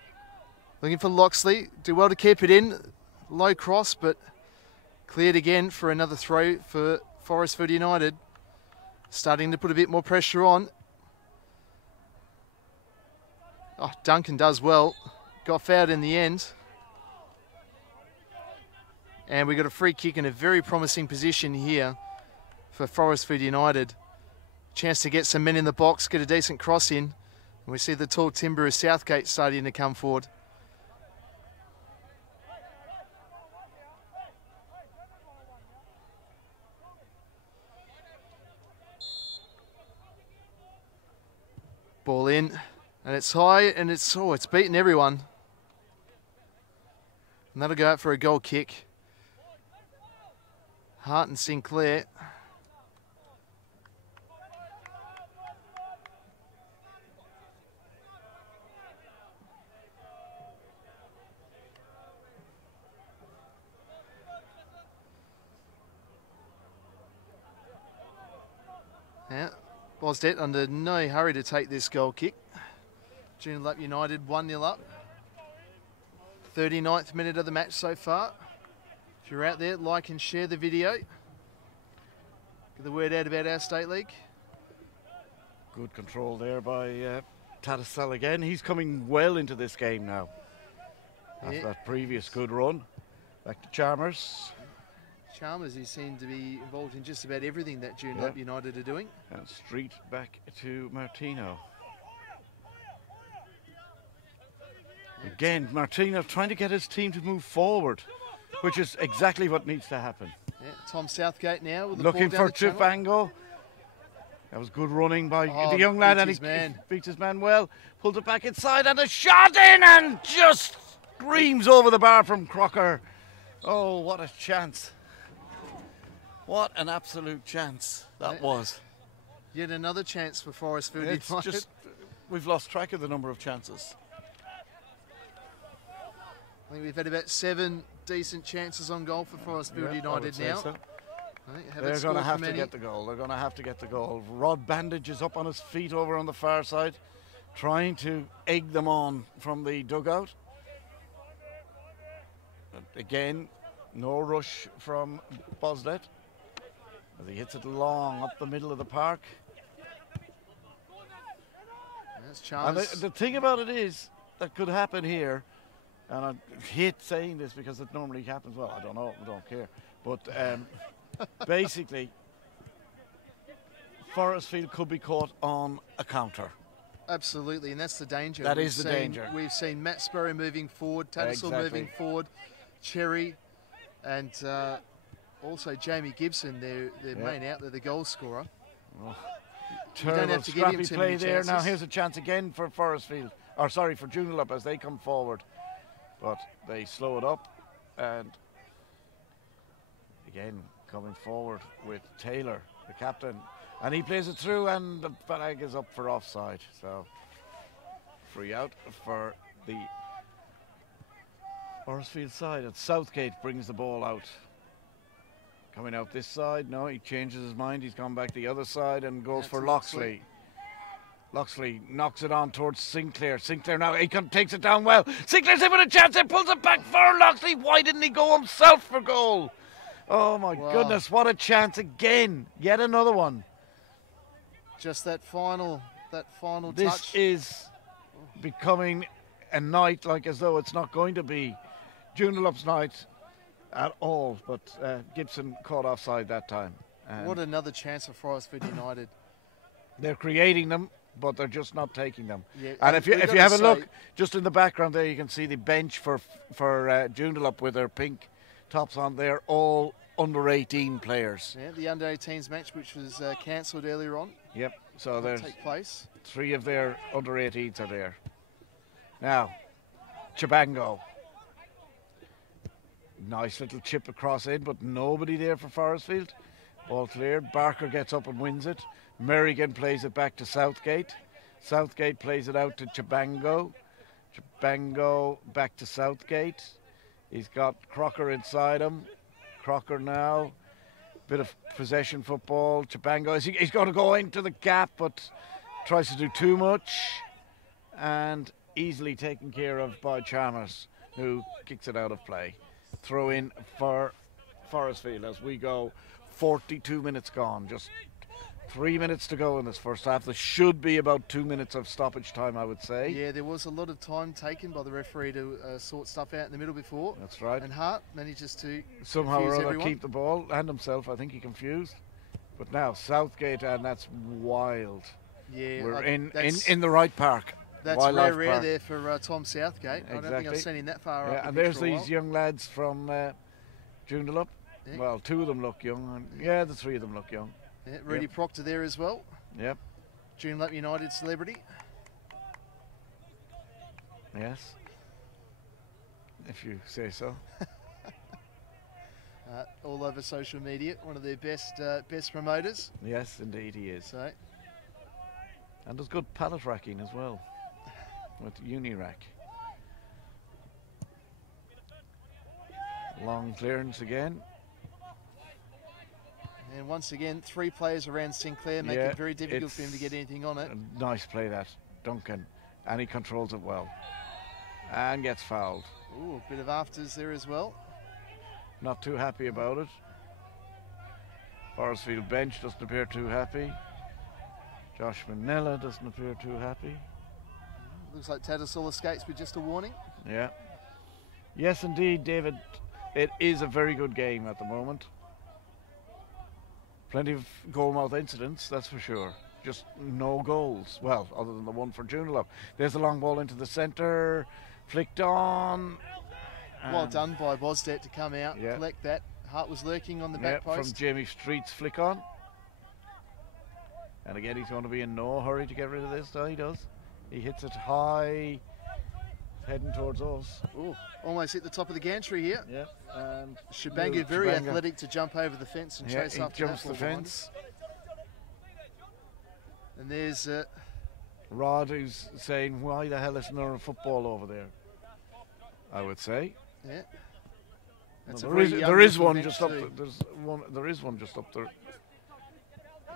Looking for Loxley. Do well to keep it in. Low cross, but cleared again for another throw for Forrestfield United. Starting to put a bit more pressure on. Oh, Duncan does well. Got fouled in the end. And we got a free kick in a very promising position here for Forrestfield United. Chance to get some men in the box, get a decent cross in. And we see the tall timber of Southgate starting to come forward. Ball in, and it's high, and it's beaten everyone. And that'll go out for a goal kick. Hart and Sinclair. Yeah, Bosdet under no hurry to take this goal kick. Joondalup United 1-0 up. 39th minute of the match so far. If you're out there, like and share the video. Get the word out about our State League. good control there by Tattersall again. He's coming well into this game now. After that previous good run. Back to Chalmers. Chalmers, who seem to be involved in just about everything that Joondalup United are doing. And Street back to Martino. Again, Martino trying to get his team to move forward, which is exactly what needs to happen. Yeah, Tom Southgate now with the looking ball down for the channel. Tripango. That was good running by the young lad, and he beats his man well. Pulled it back inside, and a shot in, and just screams over the bar from Crocker. Oh, what a chance. What an absolute chance that was. Yet another chance for Forrestfield It's United. just, we've lost track of the number of chances. I think we've had about 7 decent chances on goal for Forrestfield United now. So. I think They're going to have to get the goal. They're going to have to get the goal. Rod Bandage is up on his feet over on the far side, trying to egg them on from the dugout. But again, no rush from Boslet as he hits it long up the middle of the park. And the thing about it is that could happen here, and I hate saying this because it normally happens. Well, I don't know. I don't care. But basically, Forrestfield could be caught on a counter. Absolutely, and that's the danger. That is the danger. We've seen Matt Sperry moving forward, Tattersall moving forward, Cherry, and also Jamie Gibson, their main outlet, the goal scorer. Oh. You don't have to give him too many play there. chances. Now here's a chance again for Forrestfield, or sorry, for Joondalup as they come forward, but they slow it up, and again coming forward with Taylor, the captain, and he plays it through, and the flag is up for offside. So free out for the Forrestfield side, and Southgate brings the ball out. Coming out this side, no, he changes his mind. He's gone back the other side and goes for Loxley. Loxley knocks it on towards Sinclair. Sinclair now, takes it down well. Sinclair's in with a chance, he pulls it back for Loxley. Why didn't he go himself for goal? Oh my goodness, what a chance again. Yet another one. Just that final touch. This is becoming a night like as though it's not going to be Joondalup's night at all, but Gibson caught offside that time. What another chance for Forrestfield United. They're creating them, but they're just not taking them. Yeah, and if you have a look, just in the background there, you can see the bench for Joondalup with their pink tops on. They're all under 18 players. Yeah, the under 18s match, which was cancelled earlier on. Yep. So there's take place. 3 of their under 18s are there. Now, Chabango. Nice little chip across in, but nobody there for Forrestfield. Ball cleared. Barker gets up and wins it. Merrigan plays it back to Southgate. Southgate plays it out to Chabango. Chabango back to Southgate. He's got Crocker inside him. Crocker now. Bit of possession football. Chabango, he's going to go into the gap, but tries to do too much. And easily taken care of by Chalmers, who kicks it out of play. Throw in for Forrestfield as we go. 42 minutes gone. Just 3 minutes to go in this first half. There should be about 2 minutes of stoppage time, I would say. Yeah, there was a lot of time taken by the referee to sort stuff out in the middle before. That's right. And Hart manages to somehow or other everyone. keep the ball, and himself. I think he confused. But now Southgate, and that's wild. Yeah, we're in the right park. That's Wildlife rare park. there for Tom Southgate. Exactly. I don't think I've seen him that far up. Yeah, and there's these young lads from Joondalup. Yeah. Well, 2 of them look young. And yeah, the 3 of them look young. Yeah, Rudy Proctor there as well. Yep. Joondalup United celebrity. Yes. If you say so. All over social media, one of their best promoters. Yes, indeed he is. So. And does good pallet racking as well with Unirack. Long clearance again. And once again, 3 players around Sinclair make it very difficult for him to get anything on it. A nice play that, Duncan. And he controls it well. And gets fouled. Ooh, a bit of afters there as well. Not too happy about it. Forrestfield bench doesn't appear too happy. Josh Manella doesn't appear too happy. Looks like Tattersall escapes with just a warning. Yeah. Yes, indeed, David. It is a very good game at the moment. Plenty of goalmouth incidents, that's for sure. Just no goals. Well, other than the one for Joondalup. There's a long ball into the centre. Flicked on. Well done by Bosdet to come out, collect that. Hart was lurking on the back post. From Jamie Street's flick on. And again, he's going to be in no hurry to get rid of this. No, he does. He hits it high, heading towards us. Ooh, almost hit the top of the gantry here. Yeah. And Shabangu very athletic to jump over the fence and chase after he jumps the fence. And there's Rod, who's saying, why the hell isn't there a football over there? I would say. Yeah. Well, there is one just up. There is one just up there.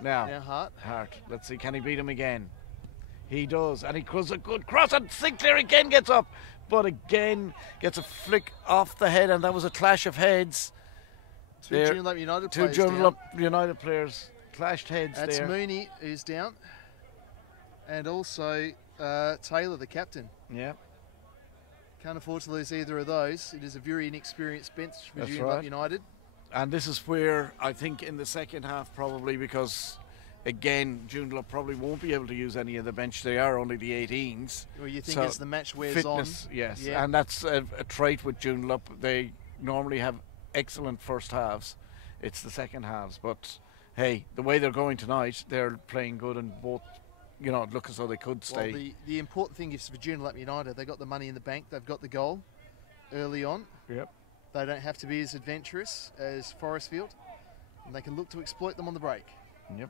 Now Hart. Let's see, can he beat him again? He does, and he does a good cross, and Sinclair again gets up, but again gets a flick off the head, and that was a clash of heads. Two Joondalup United players clashed heads there. That's Mooney who's down, and also Taylor, the captain. Yeah. Can't afford to lose either of those. It is a very inexperienced bench for Joondalup United. And this is where I think in the second half probably, because again Joondalup probably won't be able to use any of the bench. They are only the 18s. Well, you think as the match wears fitness, on. Yes, and that's a trait with Joondalup. They normally have excellent first halves. It's the second halves. But hey, the way they're going tonight, they're playing good, and both, look as though they could stay. Well, the important thing is for Joondalup United, they got the money in the bank. They've got the goal early on. Yep. They don't have to be as adventurous as Forrestfield, and they can look to exploit them on the break. Yep.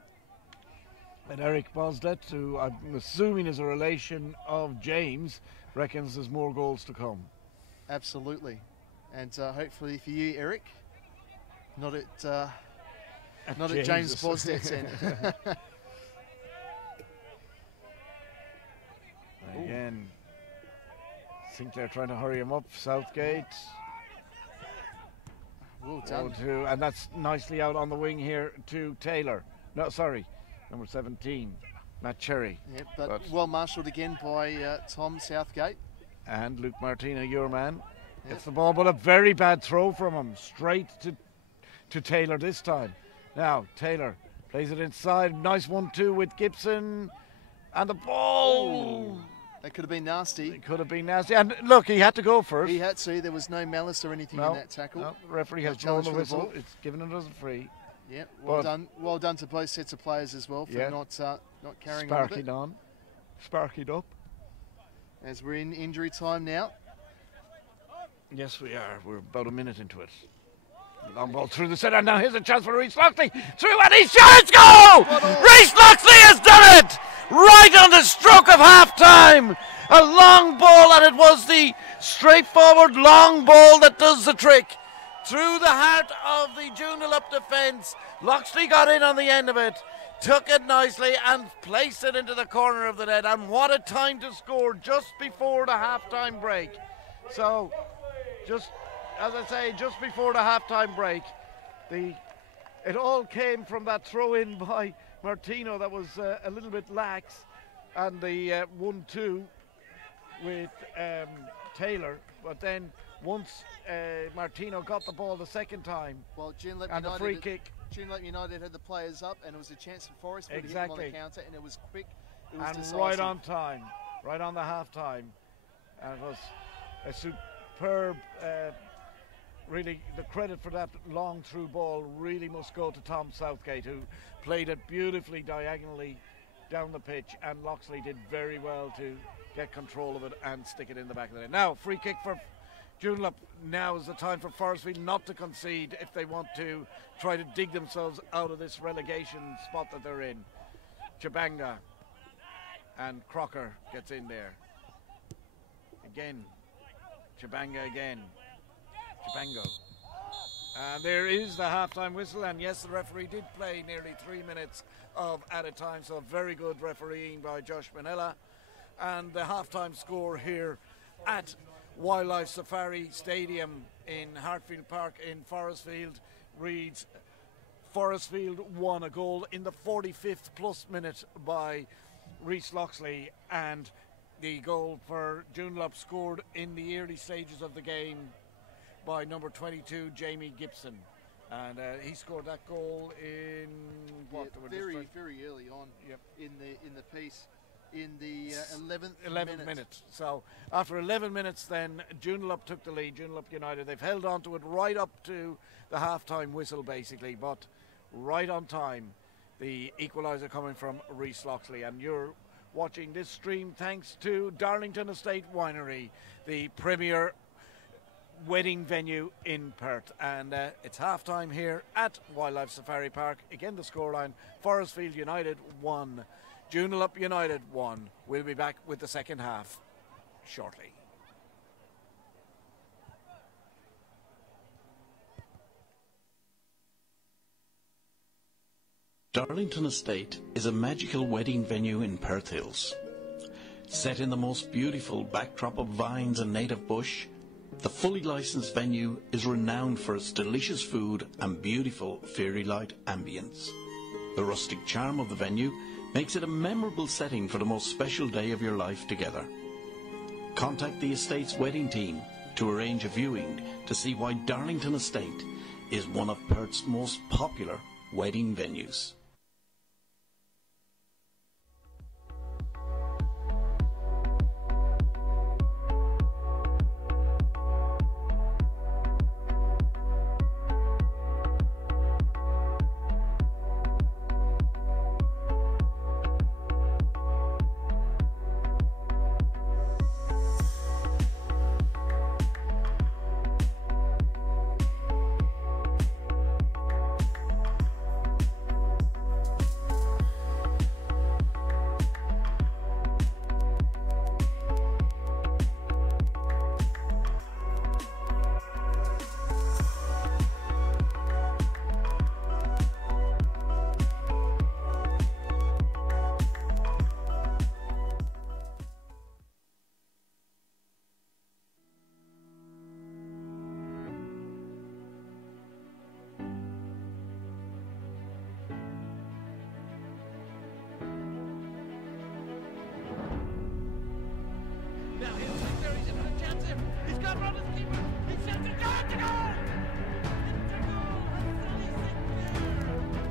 And Eric Bosdet, who I'm assuming is a relation of James, reckons there's more goals to come. Absolutely. And hopefully for you, Eric, not at James Bosdet's end. again. Sinclair trying to hurry him up. Southgate. Well done. 0-2, and that's nicely out on the wing here to Taylor. No, sorry, number 17, Matt Cherry. Yeah, but well marshalled again by Tom Southgate. And Luke Martino, your man, gets the ball, but a very bad throw from him, straight to Taylor this time. Now, Taylor plays it inside, nice 1-2 with Gibson, and the ball... That could have been nasty. It could have been nasty. And look, he had to go first. He had to. There was no malice or anything in that tackle. No, referee has blown the whistle. It's given it as a free. Yeah, well done. Well done to both sets of players as well for not carrying on with it. Sparking up. As we're in injury time now. Yes, we are. We're about a minute into it. Long ball through the centre. Now here's a chance for Reece Loxley. Through and he shoots. Go! Reece Loxley has done it! Right on the stroke of half-time. A long ball, and it was the straightforward long ball that does the trick. Through the heart of the Joondalup defence. Loxley got in on the end of it, took it nicely and placed it into the corner of the net. And what a time to score just before the half-time break. So, just as I say, just before the half-time break, it all came from that throw-in by Martino that was a little bit lax, and the 1-2 with Taylor. But then once Martino got the ball the second time, and the free kick. Joondalup United had the players up, and it was a chance for Forrestfield to hit them on the counter, and it was quick. It was decisive. Right on time, right on the half-time. And it was a superb... really, the credit for that long through ball really must go to Tom Southgate, who played it beautifully diagonally down the pitch, and Loxley did very well to get control of it and stick it in the back of the net. Now, free kick for Joondalup. Now is the time for Forrestfield not to concede if they want to try to dig themselves out of this relegation spot that they're in. Chabanga and Crocker gets in there. Again, Chabanga again. Chabango. And there is the half-time whistle, and yes, the referee did play nearly 3 minutes of added time, so very good refereeing by Josh Manella. And the half-time score here at Wildlife Safari Stadium in Hartfield Park in Forrestfield reads: Forrestfield won, a goal in the 45th plus minute by Reece Loxley, and the goal for Joondalup scored in the early stages of the game by number 22, Jamie Gibson. And he scored that goal in very early on. Yep. in the piece, in the 11th minute. So after 11 minutes, then Joondalup took the lead. Joondalup United, they've held on to it right up to the half-time whistle basically, but right on time, the equaliser coming from Reece Loxley. And you're watching this stream thanks to Darlington Estate Winery, the premier wedding venue in Perth. And it's half-time here at Wildlife Safari Park. Again, the scoreline: Forrestfield United 1, Joondalup United 1. We'll be back with the second half shortly. Darlington Estate is a magical wedding venue in Perth Hills. Set in the most beautiful backdrop of vines and native bush, the fully licensed venue is renowned for its delicious food and beautiful fairy light ambience. The rustic charm of the venue makes it a memorable setting for the most special day of your life together. Contact the estate's wedding team to arrange a viewing to see why Darlington Estate is one of Perth's most popular wedding venues. got Brothers keeper. He's set to go to goal. Into goal. And Sonny Sinclair.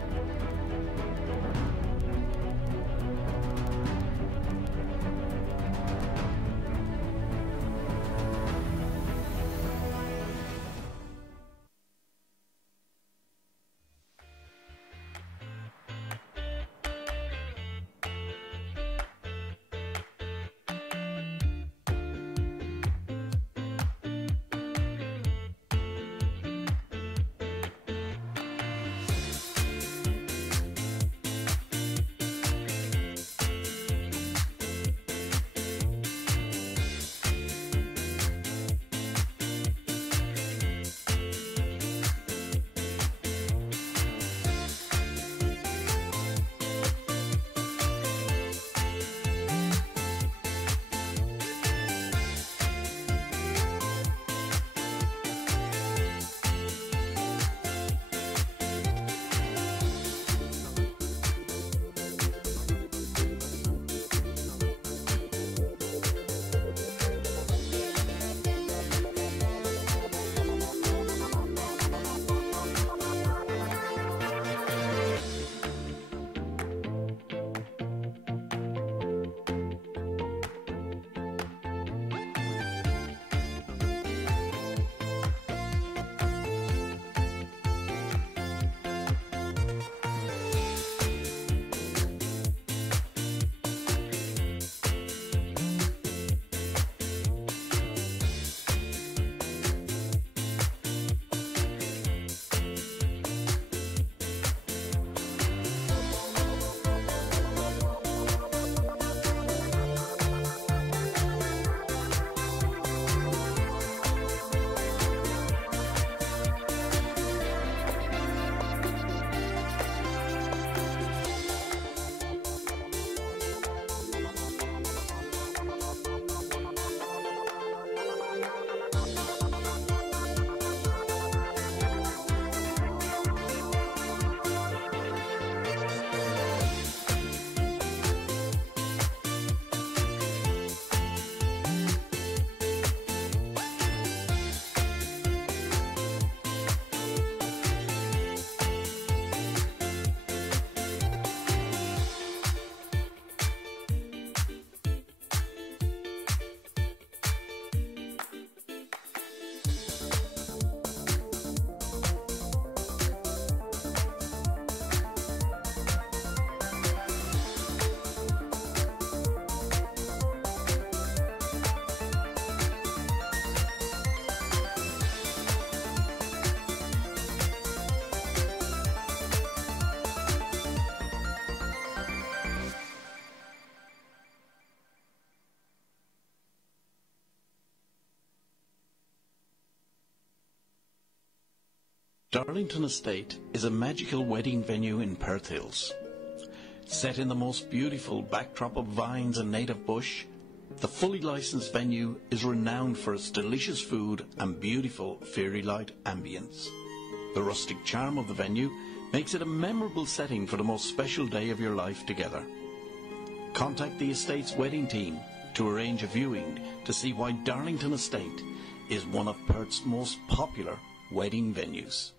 Darlington Estate is a magical wedding venue in Perth Hills. Set in the most beautiful backdrop of vines and native bush, the fully licensed venue is renowned for its delicious food and beautiful fairy light ambience. The rustic charm of the venue makes it a memorable setting for the most special day of your life together. Contact the estate's wedding team to arrange a viewing to see why Darlington Estate is one of Perth's most popular wedding venues.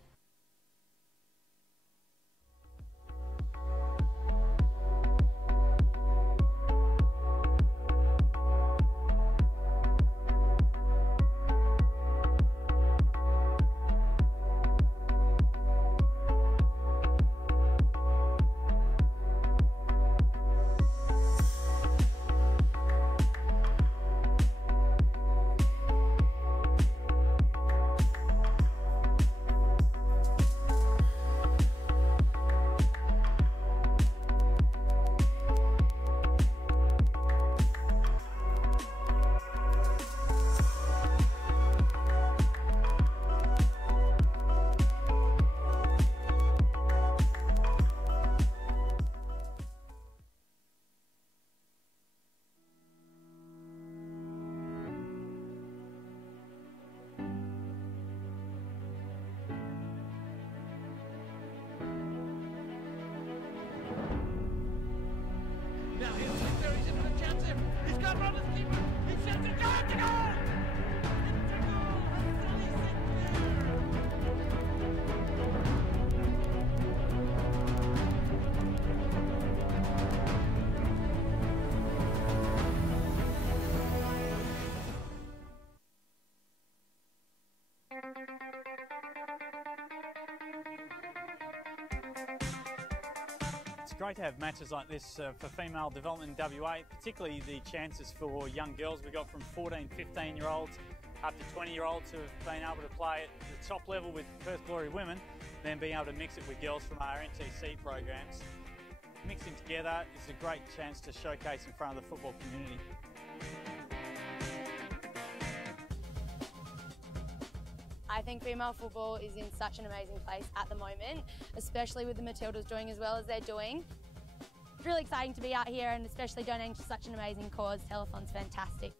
Now here's Sinclair, he's in for the chance here. He's got Brothers keeper. He's set to go to goal. Into goal. great to have matches like this for female development in WA, particularly the chances for young girls. We've got from 14, 15-year-olds up to 20-year-olds who have been able to play at the top level with Perth Glory women, then being able to mix it with girls from our NTC programs. Mixing together is a great chance to showcase in front of the football community. I think female football is in such an amazing place at the moment, especially with the Matildas doing as well as they're doing. It's really exciting to be out here and especially donating to such an amazing cause. Telethon's fantastic.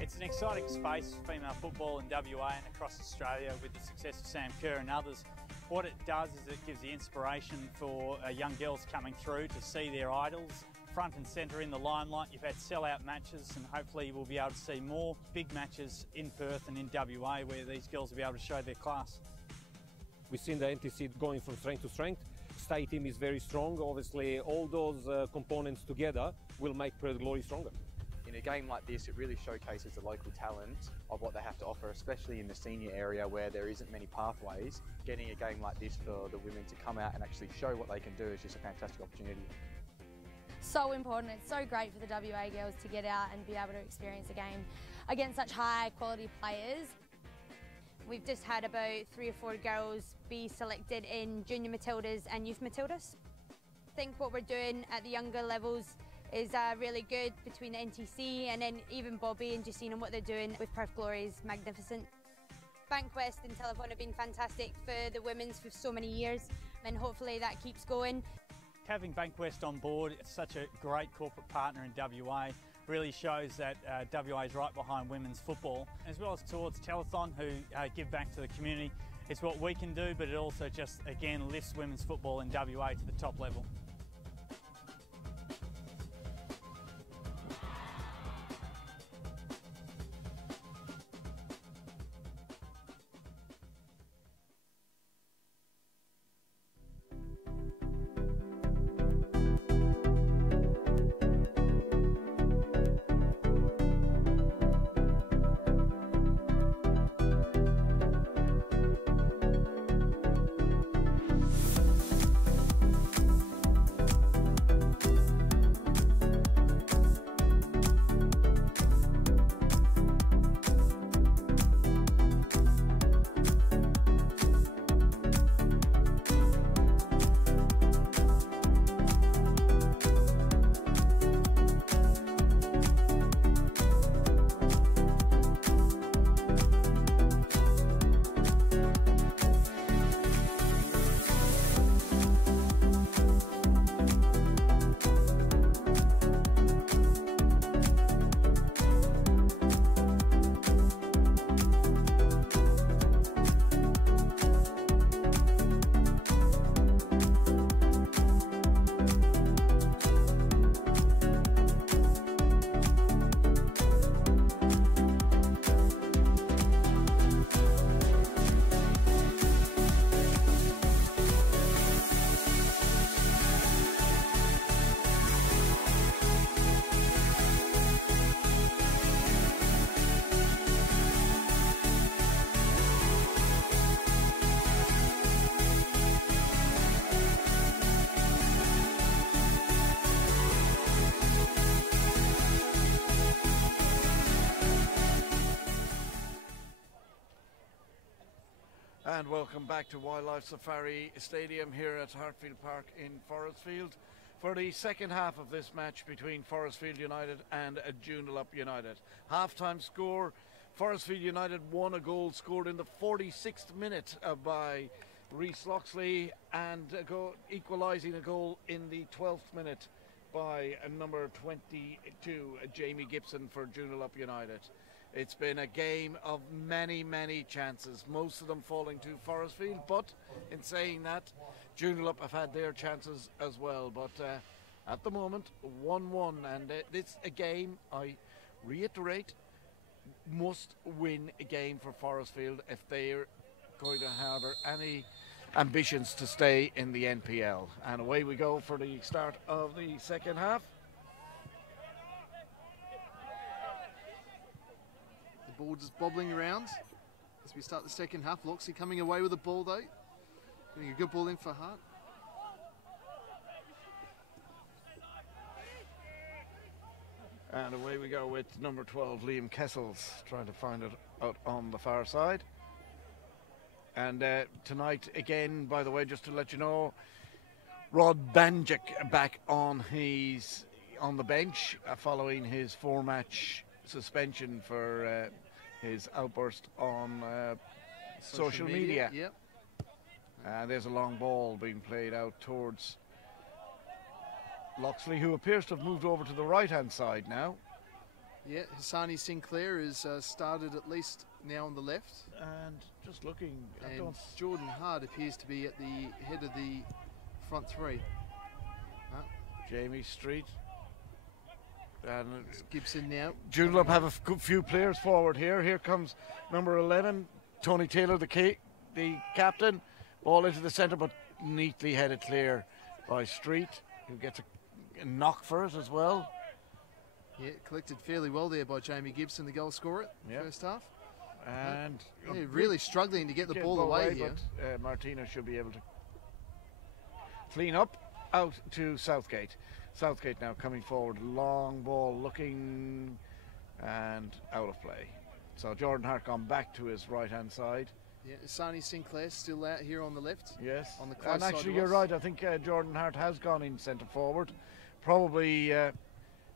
It's an exciting space for female football in WA and across Australia with the success of Sam Kerr and others. What it does is it gives the inspiration for young girls coming through to see their idols front and centre in the limelight. You've had sell-out matches and hopefully we'll be able to see more big matches in Perth and in WA where these girls will be able to show their class. We've seen the NTC going from strength to strength. State team is very strong. Obviously all those components together will make Perth Glory stronger. In a game like this, it really showcases the local talent of what they have to offer, especially in the senior area where there isn't many pathways. Getting a game like this for the women to come out and actually show what they can do is just a fantastic opportunity. So important. It's so great for the WA girls to get out and be able to experience a game against such high quality players. We've just had about 3 or 4 girls be selected in Junior Matildas and Youth Matildas. I think what we're doing at the younger levels is really good between the NTC and then even Bobby and Justine and what they're doing with Perth Glory is magnificent. Bankwest and Telethon have been fantastic for the women's for so many years and hopefully that keeps going. Having Bankwest on board, it's such a great corporate partner in WA, really shows that WA is right behind women's football, as well as towards Telethon who give back to the community. It's what we can do, but it also just again lifts women's football in WA to the top level. And welcome back to Wildlife Safari Stadium here at Hartfield Park in Forrestfield for the second half of this match between Forrestfield United and Joondalup United. Half-time score, Forrestfield United won, a goal scored in the 46th minute by Reece Loxley, and equalising a goal in the 12th minute by number 22, Jamie Gibson for Joondalup United. It's been a game of many, many chances, most of them falling to Forrestfield, but in saying that, Joondalup have had their chances as well. But at the moment, 1-1, and it's a game, I reiterate, must win a game for Forrestfield if they're going to have any ambitions to stay in the NPL. And away we go for the start of the second half. The ball just bobbling around. as we start the second half. Loxley coming away with the ball though. Getting a good ball in for Hart. And away we go with number 12, Liam Kessels, trying to find it out on the far side. And tonight, again, by the way, just to let you know, Rod Banjic back on the bench following his 4-match suspension for his outburst on social media. Yep. And there's a long ball being played out towards Loxley, who appears to have moved over to the right-hand side now. Yeah, Hassani Sinclair has started at least now on the left. And just looking, And Jordan Hart appears to be at the head of the front three. Jamie Street. And Gibson now. Joondalup have a good few players forward here. Here comes number 11, Tony Taylor, the captain. Ball into the centre, but neatly headed clear by Street, who gets a knock for it as well. Yeah, collected fairly well there by Jamie Gibson, the goal scorer, first half. And really struggling to get the ball away here. But Martina should be able to clean up out to Southgate. Southgate now coming forward, long ball looking and out of play. So Jordan Hart gone back to his right-hand side. Yeah, Hassani Sinclair still out here on the left. Yes, on the close and actually side you're right. I think Jordan Hart has gone in centre forward. Probably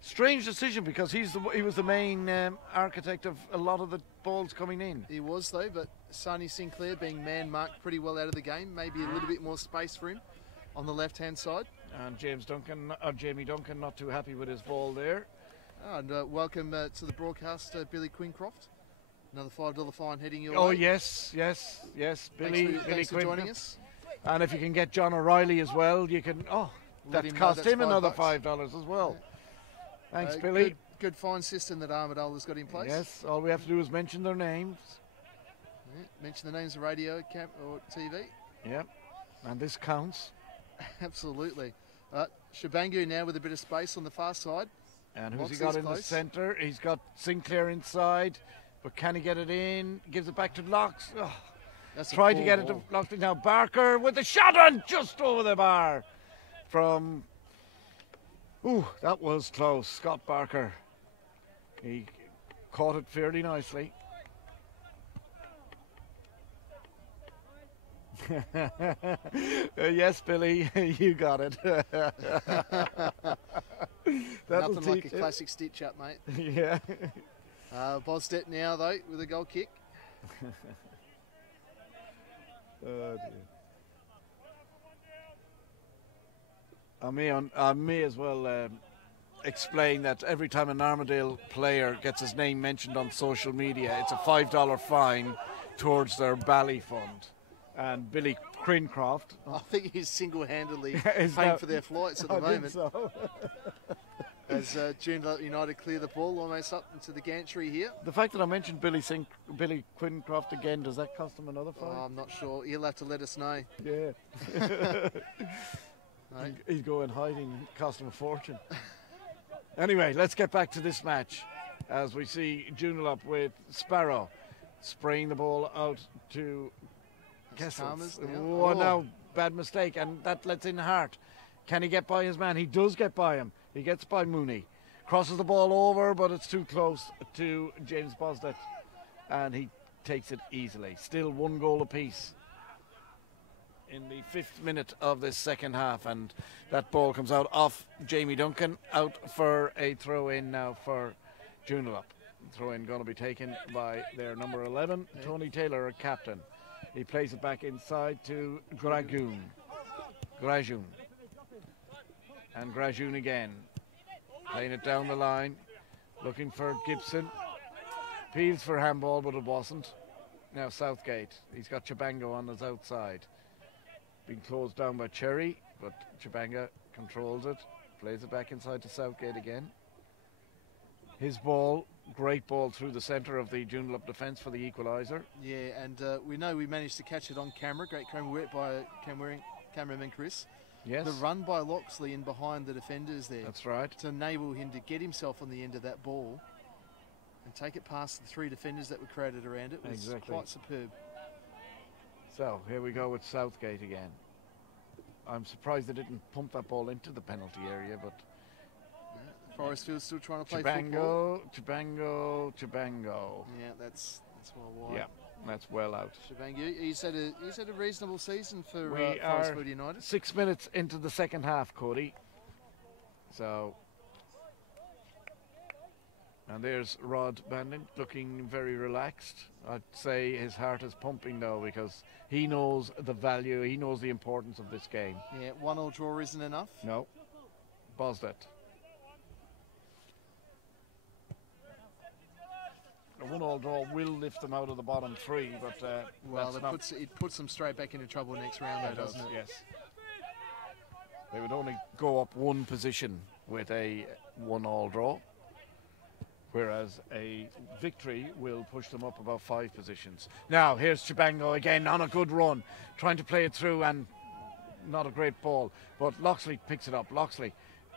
strange decision because he was the main architect of a lot of the balls coming in. He was though, but Hassani Sinclair being man marked pretty well out of the game. Maybe a little bit more space for him on the left-hand side. And Jamie Duncan not too happy with his ball there. And welcome to the broadcast, Billy Quincroft. Another $5 fine heading your way. Oh yes, Billy Thanks for joining us. And if you can get John O'Reilly as well, you can. That cost him another $5 as well. Yeah. Thanks, Billy. Good fine system that Armadale's got in place. Yes, all we have to do is mention their names. Yeah, mention the names of radio, or TV. Yep, and this counts. Absolutely. Shabangu now with a bit of space on the far side. And who's he got in the centre? He's got Sinclair inside, but can he get it in? Gives it back to Locks. Oh, tried to get it to Locks. Now Barker with the shot on just over the bar from... Ooh, that was close. Scott Barker. He caught it fairly nicely. Yes, Billy, you got it. Nothing like a classic stitch up, mate. Yeah. Bosdet now, though, with a goal kick. Oh, dear. I may as well explain that every time an Armadale player gets his name mentioned on social media, it's a $5 fine towards their Bally fund. And Billy Crincroft, I think he's single-handedly paying for their flights at the moment. So. As Joondalup United clear the ball almost up into the gantry here. The fact that I mentioned Billy Crincroft again, does that cost him another fine? I'm not sure. He'll have to let us know. Yeah. He'd go in hiding, cost him a fortune. Anyway, let's get back to this match as we see Joondalup with Sparrow spraying the ball out to Kessels. Oh, no, bad mistake, and that lets in Hart. Can he get by his man? He does get by him. He gets by Mooney. Crosses the ball over, but it's too close to James Bosdet, and he takes it easily. Still 1 goal apiece in the 5th minute of this second half, and that ball comes out off Jamie Duncan, out for a throw-in now for Joondalup. Throw-in going to be taken by their number 11, Tony Taylor, a captain. He plays it back inside to Grajoun. And Grajoun again, playing it down the line, looking for Gibson. Peeves for handball, but it wasn't. Now Southgate, he's got Chabango on his outside. Being closed down by Cherry, but Chabanga controls it, plays it back inside to Southgate again. His ball, great ball through the centre of the Joondalup defence for the equaliser. Yeah, and we know we managed to catch it on camera. Great camera work by cameraman Chris. Yes. The run by Loxley in behind the defenders there. That's right. To enable him to get himself on the end of that ball. and take it past the 3 defenders that were created around it. Was Exactly. quite superb. So here we go with Southgate again. I'm surprised they didn't pump that ball into the penalty area, but Forrestfield still trying to play football. Chibango. Yeah, that's well wide. Yeah, that's well out. Chibango, he's had a reasonable season for We are Forrestfield United. 6 minutes into the second half, Cody. So, and there's Rod Bandon looking very relaxed. I'd say his heart is pumping though, because he knows the value, he knows the importance of this game. Yeah, 1-1 draw isn't enough. No, Bosdet. A 1-1 draw will lift them out of the bottom 3, but Well, that's it puts them straight back into trouble next round, though, doesn't it? Yes. They would only go up 1 position with a 1-1 draw, whereas a victory will push them up about 5 positions. Now, here's Chibango again on a good run, trying to play it through, and not a great ball, but Loxley picks it up. Loxley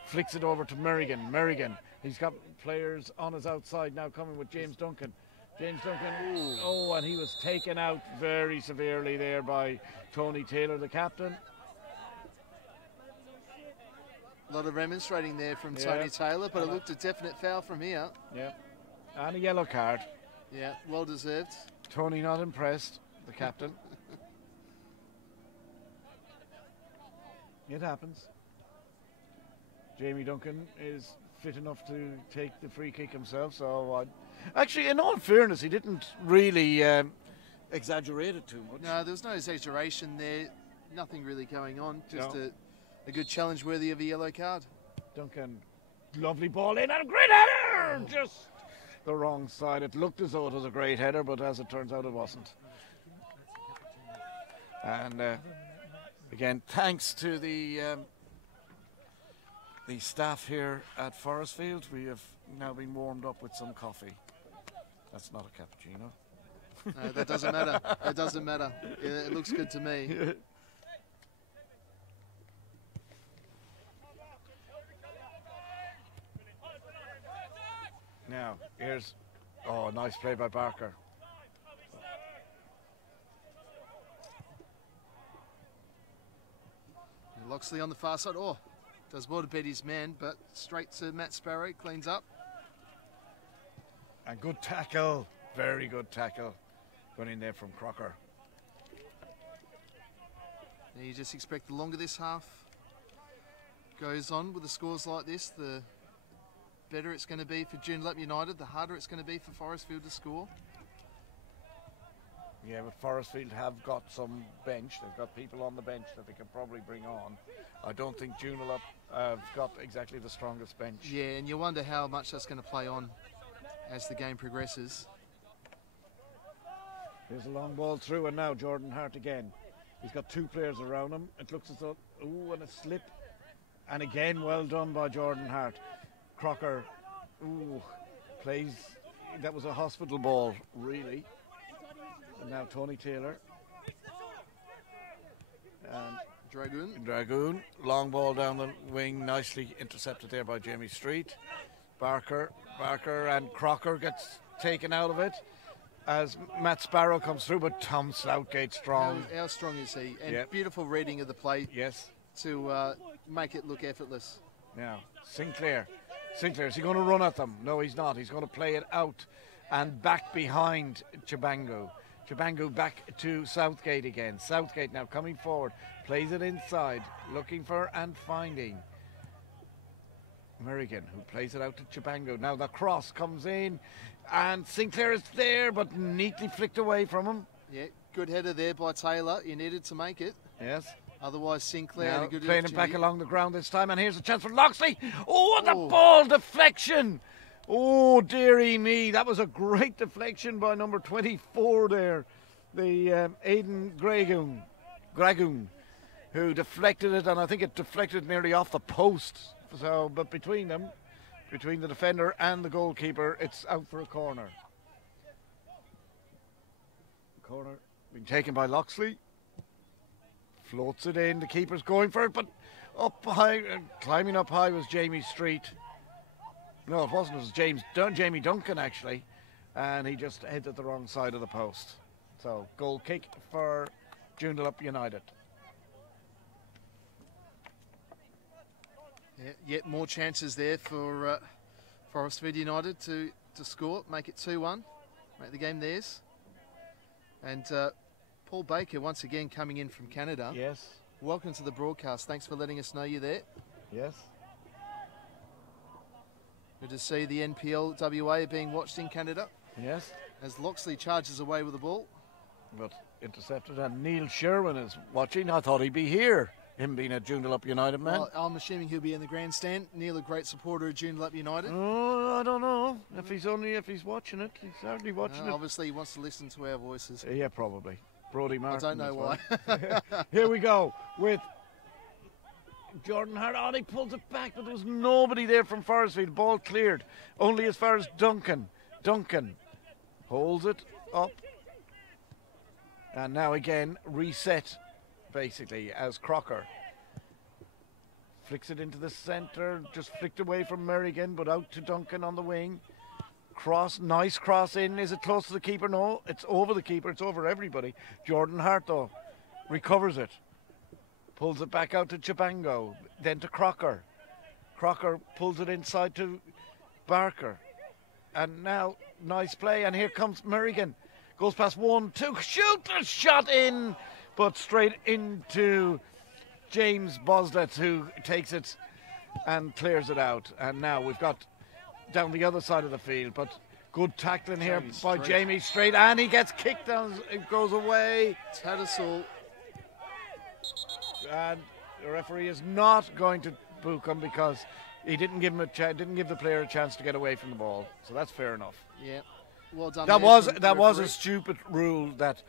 flicks it over to Merrigan. Merrigan, he's got players on his outside now coming with James Duncan. James Duncan, oh, and he was taken out very severely there by Tony Taylor, the captain. A lot of remonstrating there from Tony Taylor, but it looked a definite foul from here. Yeah, and a yellow card. Yeah, well deserved. Tony not impressed, the captain. It happens. Jamie Duncan is fit enough to take the free kick himself, so actually, in all fairness, he didn't really exaggerate it too much. No, there was no exaggeration there. Nothing really going on. Just a good challenge worthy of a yellow card. Duncan, lovely ball in and a great header! Just the wrong side. It looked as though it was a great header, but as it turns out, it wasn't. And again, thanks to the staff here at Forrestfield, we have now been warmed up with some coffee. That's not a cappuccino. No, that doesn't matter. It doesn't matter. It looks good to me. Now, here's, nice play by Barker. Loxley on the far side. Oh, does well to beat his man, but straight to Matt Sparrow, cleans up. And good tackle, very good tackle, going in there from Crocker. Now you just expect the longer this half goes on with the scores like this, the better it's going to be for Joondalup United, the harder it's going to be for Forrestfield to score. Yeah, but Forrestfield have got some bench. They've got people on the bench that they can probably bring on. I don't think Joondalup have got exactly the strongest bench. Yeah, and you wonder how much that's going to play on as the game progresses. There's a long ball through, and now Jordan Hart again. He's got 2 players around him. It looks as though, and a slip. And again, well done by Jordan Hart. Crocker, plays, that was a hospital ball, really. And now Tony Taylor. And Dragoon, long ball down the wing, nicely intercepted there by Jamie Street. Barker, and Crocker gets taken out of it as Matt Sparrow comes through, but Tom Southgate strong. How strong is he? And beautiful reading of the play. Yes. To make it look effortless. Now, Sinclair, is he going to run at them? No, he's not. He's going to play it out and back behind Chibango. Chibango back to Southgate again. Southgate now coming forward, plays it inside, looking for and finding Merrigan, who plays it out to Chibango. Now the cross comes in, and Sinclair is there, but neatly flicked away from him. Yeah, good header there by Taylor. He needed to make it. Yes. Otherwise, Sinclair had a good playing it back along the ground this time, and here's a chance for Loxley. Oh, what a ball deflection! Oh, dearie me, that was a great deflection by number 24 there, the Aidan Gragoon, who deflected it, and I think it deflected nearly off the post. So, but between them, between the defender and the goalkeeper, it's out for a corner. Corner being taken by Loxley. Floats it in, the keeper's going for it, but up high, climbing up high was Jamie Street. No, it wasn't, it was Jamie Duncan actually. and he just hit it the wrong side of the post. So goal kick for Joondalup United. Yeah, yet more chances there for Forrestfield United to score, make it 2-1, make the game theirs. And Paul Baker once again coming in from Canada. Yes. Welcome to the broadcast. Thanks for letting us know you're there. Yes. Good to see the NPL WA being watched in Canada. Yes. As Loxley charges away with the ball. But intercepted, and Neil Sherwin is watching. I thought he'd be here, him being a Joondalup United man. Well, I'm assuming he'll be in the grandstand. Neil, a great supporter of Joondalup United. Oh, I don't know. If he's watching it, he's certainly watching it. Obviously, he wants to listen to our voices. Yeah, probably. Brody Martin. I don't know why. Here we go with Jordan Hart. Oh, he pulls it back, but there was nobody there from Forrestfield. Ball cleared. Only as far as Duncan. Duncan holds it up. And now again, reset, basically, as Crocker. Flicks it into the centre, just flicked away from Merrigan, but out to Duncan on the wing. Cross, nice cross in. Is it close to the keeper? No, it's over the keeper. It's over everybody. Jordan Hart, though, recovers it. Pulls it back out to Chibango, then to Crocker. Crocker pulls it inside to Barker. And now, nice play, and here comes Merrigan. Goes past 1, 2, shoot, a shot in, but straight into James Boslet, who takes it and clears it out. And now we've got down the other side of the field, but good tackling here by Jamie Strait, and he gets kicked down, it goes away. Tattersall. And the referee is not going to book him because he didn't give him didn't give the player a chance to get away from the ball. So that's fair enough. Yeah. Well done. That was a stupid rule that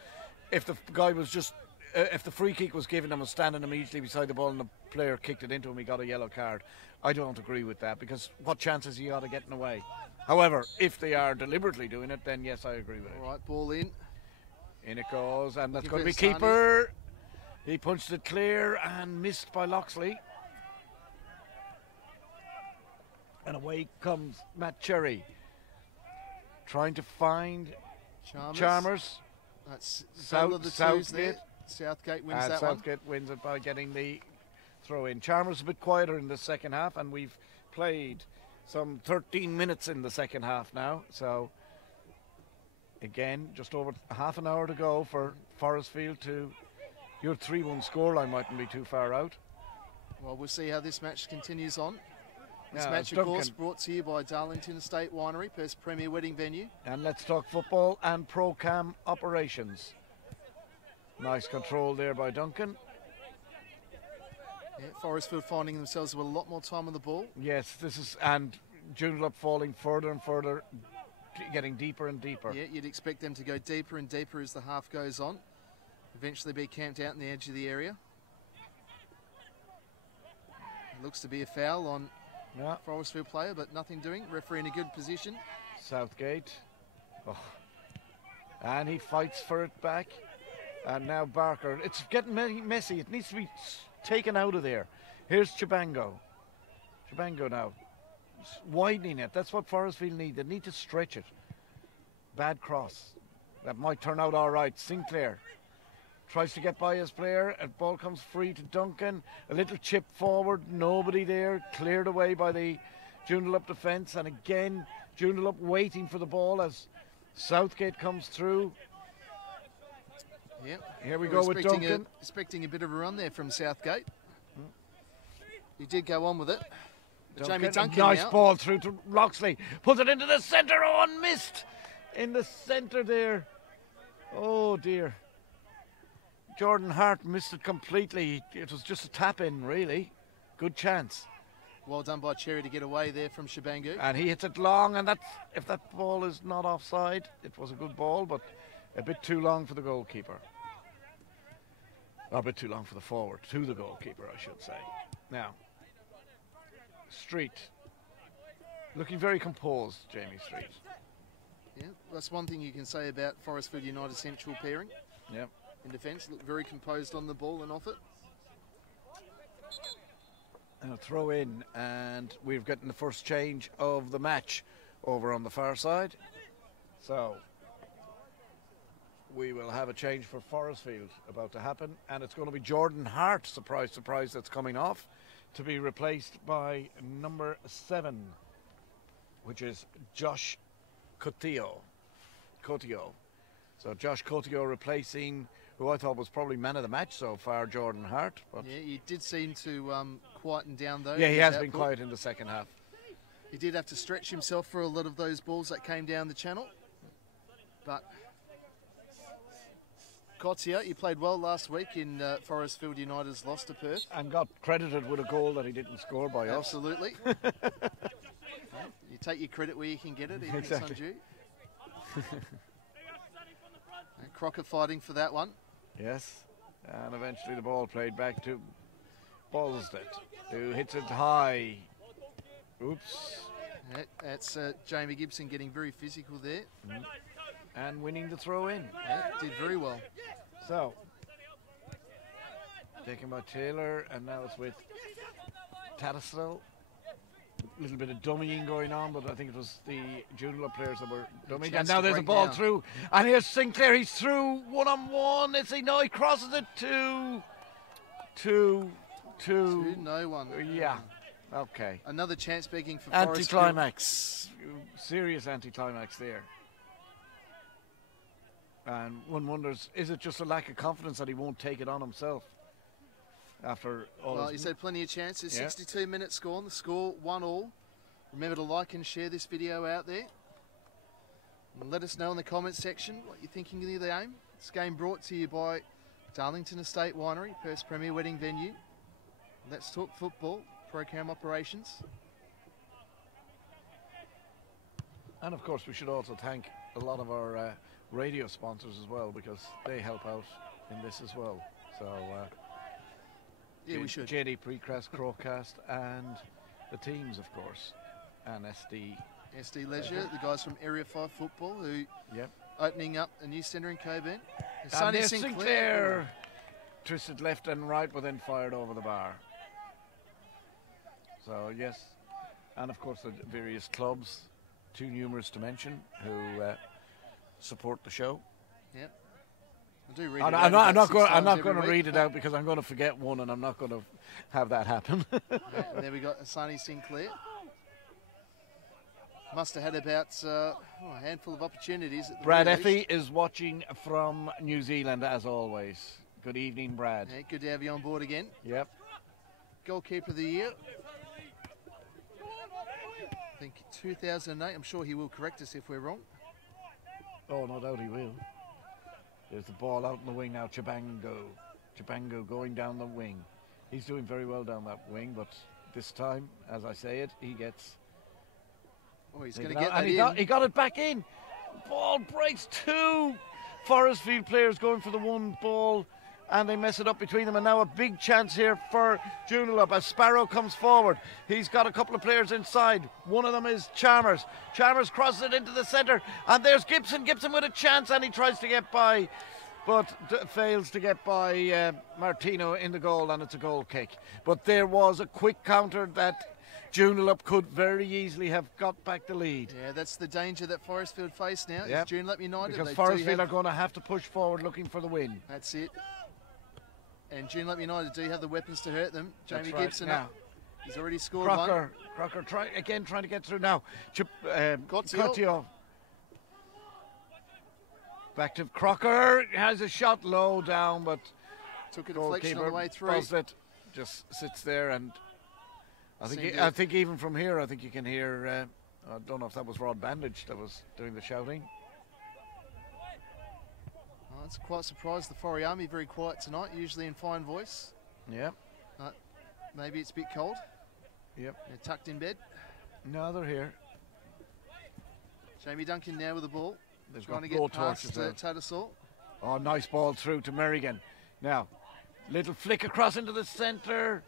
if the guy was just if the free kick was given and was standing immediately beside the ball and the player kicked it into him, he got a yellow card. I don't agree with that because what chances he got of getting away? However, if they are deliberately doing it, then yes, I agree with it. All right, ball in. In it goes, and that's going to be Sani. keeper. He punched it clear and missed by Loxley. And away comes Matt Cherry. Trying to find Chalmers. That's Southgate. Southgate wins that one. Southgate wins it by getting the throw in. Chalmers a bit quieter in the second half, and we've played some 13 minutes in the second half now. So, again, just over half an hour to go for Forrestfield to... Your 3-1 scoreline mightn't be too far out. Well, we'll see how this match continues on. This Yeah, match, of Duncan. course, brought to you by Darlington Estate Winery, Perth's premier wedding venue. And let's talk football and pro-cam operations. Nice control there by Duncan. Yeah, Forrestfield finding themselves with a lot more time on the ball. Yes, this is... And Joondalup falling further and further, getting deeper and deeper. Yeah, you'd expect them to go deeper and deeper as the half goes on. Eventually be camped out in the edge of the area. It looks to be a foul on Forrestfield player, but nothing doing. Referee in a good position. Southgate. Oh. And he fights for it back. And now Barker. It's getting messy. It needs to be taken out of there. Here's Chibango. Chibango now. Widening it. That's what Forrestfield need. They need to stretch it. Bad cross. That might turn out all right. Sinclair tries to get by his player. A ball comes free to Duncan. A little chip forward. Nobody there. Cleared away by the Joondalup defence. And again, Joondalup waiting for the ball as Southgate comes through. Yeah. Here we go with Duncan. Expecting a bit of a run there from Southgate. He did go on with it. Jamie Duncan nice now. Ball through to Loxley. Pulls it into the centre. Oh, and missed in the centre there. Oh, dear. Jordan Hart missed it completely. It was just a tap in, really. Good chance. Well done by Cherry to get away there from Shabangu. And he hits it long, and that's, if that ball is not offside, it was a good ball, but a bit too long for the goalkeeper. A bit too long for the forward, to the goalkeeper, I should say. Now, Street. Looking very composed, Jamie Street. Yeah, that's one thing you can say about Forrestfield United central pairing. Yep. In defence, look very composed on the ball and off it. And a throw in, and we've gotten the first change of the match over on the far side. So we will have a change for Forrestfield about to happen, and it's going to be Jordan Hart, surprise, surprise, that's coming off to be replaced by number 7, which is Josh Cotillo. So Josh Cotillo replacing who I thought was probably man of the match so far, Jordan Hart. But yeah, he did seem to quieten down though. Yeah, he has been quiet in the second half. He did have to stretch himself for a lot of those balls that came down the channel. But Cotillo, you played well last week in Forrestfield United's loss to Perth. And got credited with a goal that he didn't score by us. Absolutely. You take your credit where you can get it, even Exactly. it's undue. And Crocker fighting for that one. Yes. And eventually the ball played back to Bolstead, who hits it high. Oops. Yeah, that's Jamie Gibson getting very physical there. And winning the throw in. Yeah, did very well. So, taken by Taylor, and now it's with Tattersall. A little bit of dummying going on, but I think it was the Joondalup players that were dummying. And now there's a ball through. And here's Sinclair, he's through, one-on-one. Is he? No, he crosses it to no one. Yeah, okay. Another chance begging for Forrestfield. Anticlimax. Serious anticlimax there. And one wonders, is it just a lack of confidence that he won't take it on himself? After all, well, he's had plenty of chances. Yeah. 62 minutes gone. The score 1-1. Remember to like and share this video out there. And let us know in the comments section what you're thinking of the game. This game brought to you by Darlington Estate Winery, Perth's premier wedding venue. Let's Talk Football, program operations. And of course, we should also thank a lot of our radio sponsors as well, because they help out in this as well. So. Yeah, we should. JD Precast, Crowcast, and the teams, of course, and SD Leisure, the guys from Area 5 Football, who Yep. opening up a new centre in Coburn. And there's Sinclair twisted left and right, but then fired over the bar. So yes, and of course the various clubs, too numerous to mention, who support the show. Yep. I do read I'm not going to read it out because I'm going to forget one, and I'm not going to have that happen. Yeah, and there we got Asani Sinclair. Must have had about a handful of opportunities. At the Brad very Effie least. is watching from New Zealand as always. Good evening, Brad. Yeah, good to have you on board again. Yep. Goalkeeper of the year. I think 2008. I'm sure he will correct us if we're wrong. Oh, no doubt he will. There's the ball out in the wing now. Chabango going down the wing. He's doing very well down that wing, but this time, as I say it, he gets. Oh, he's going to get that he got it back in. Ball breaks. 2 Forrestfield players going for the one ball, and they mess it up between them. And now a big chance here for Joondalup as Sparrow comes forward. He's got a couple of players inside. One of them is Chalmers. Chalmers crosses it into the centre, and there's Gibson. Gibson with a chance, and he tries to get by, but fails to get by Martino in the goal, and it's a goal kick. But there was a quick counter that Joondalup could very easily have got back the lead. Yeah, that's the danger that Forrestfield face now. Yep. Is Joondalup United. Because They Forrestfield are going to have to push forward looking for the win. That's it. And Joondalup United do have the weapons to hurt them. That's Jamie right. Gibson Now, up. He's already scored one. Crocker trying to get through now. Cotillo. Cotillo. Back to Crocker. Has a shot low down, but Took a deflection on the way through. Bolstead just sits there, and I think even from here, I think you can hear. I don't know if that was Rod Bandage that was doing the shouting. Oh, it's quite surprised. The Forry Army very quiet tonight, usually in fine voice. Yep. Maybe it's a bit cold. Yep. They're tucked in bed. No, they're here. Jamie Duncan now with the ball. They've trying to got get past blowtorches out. Tattersall. Oh, nice ball through to Merrigan. Now, little flick across into the centre.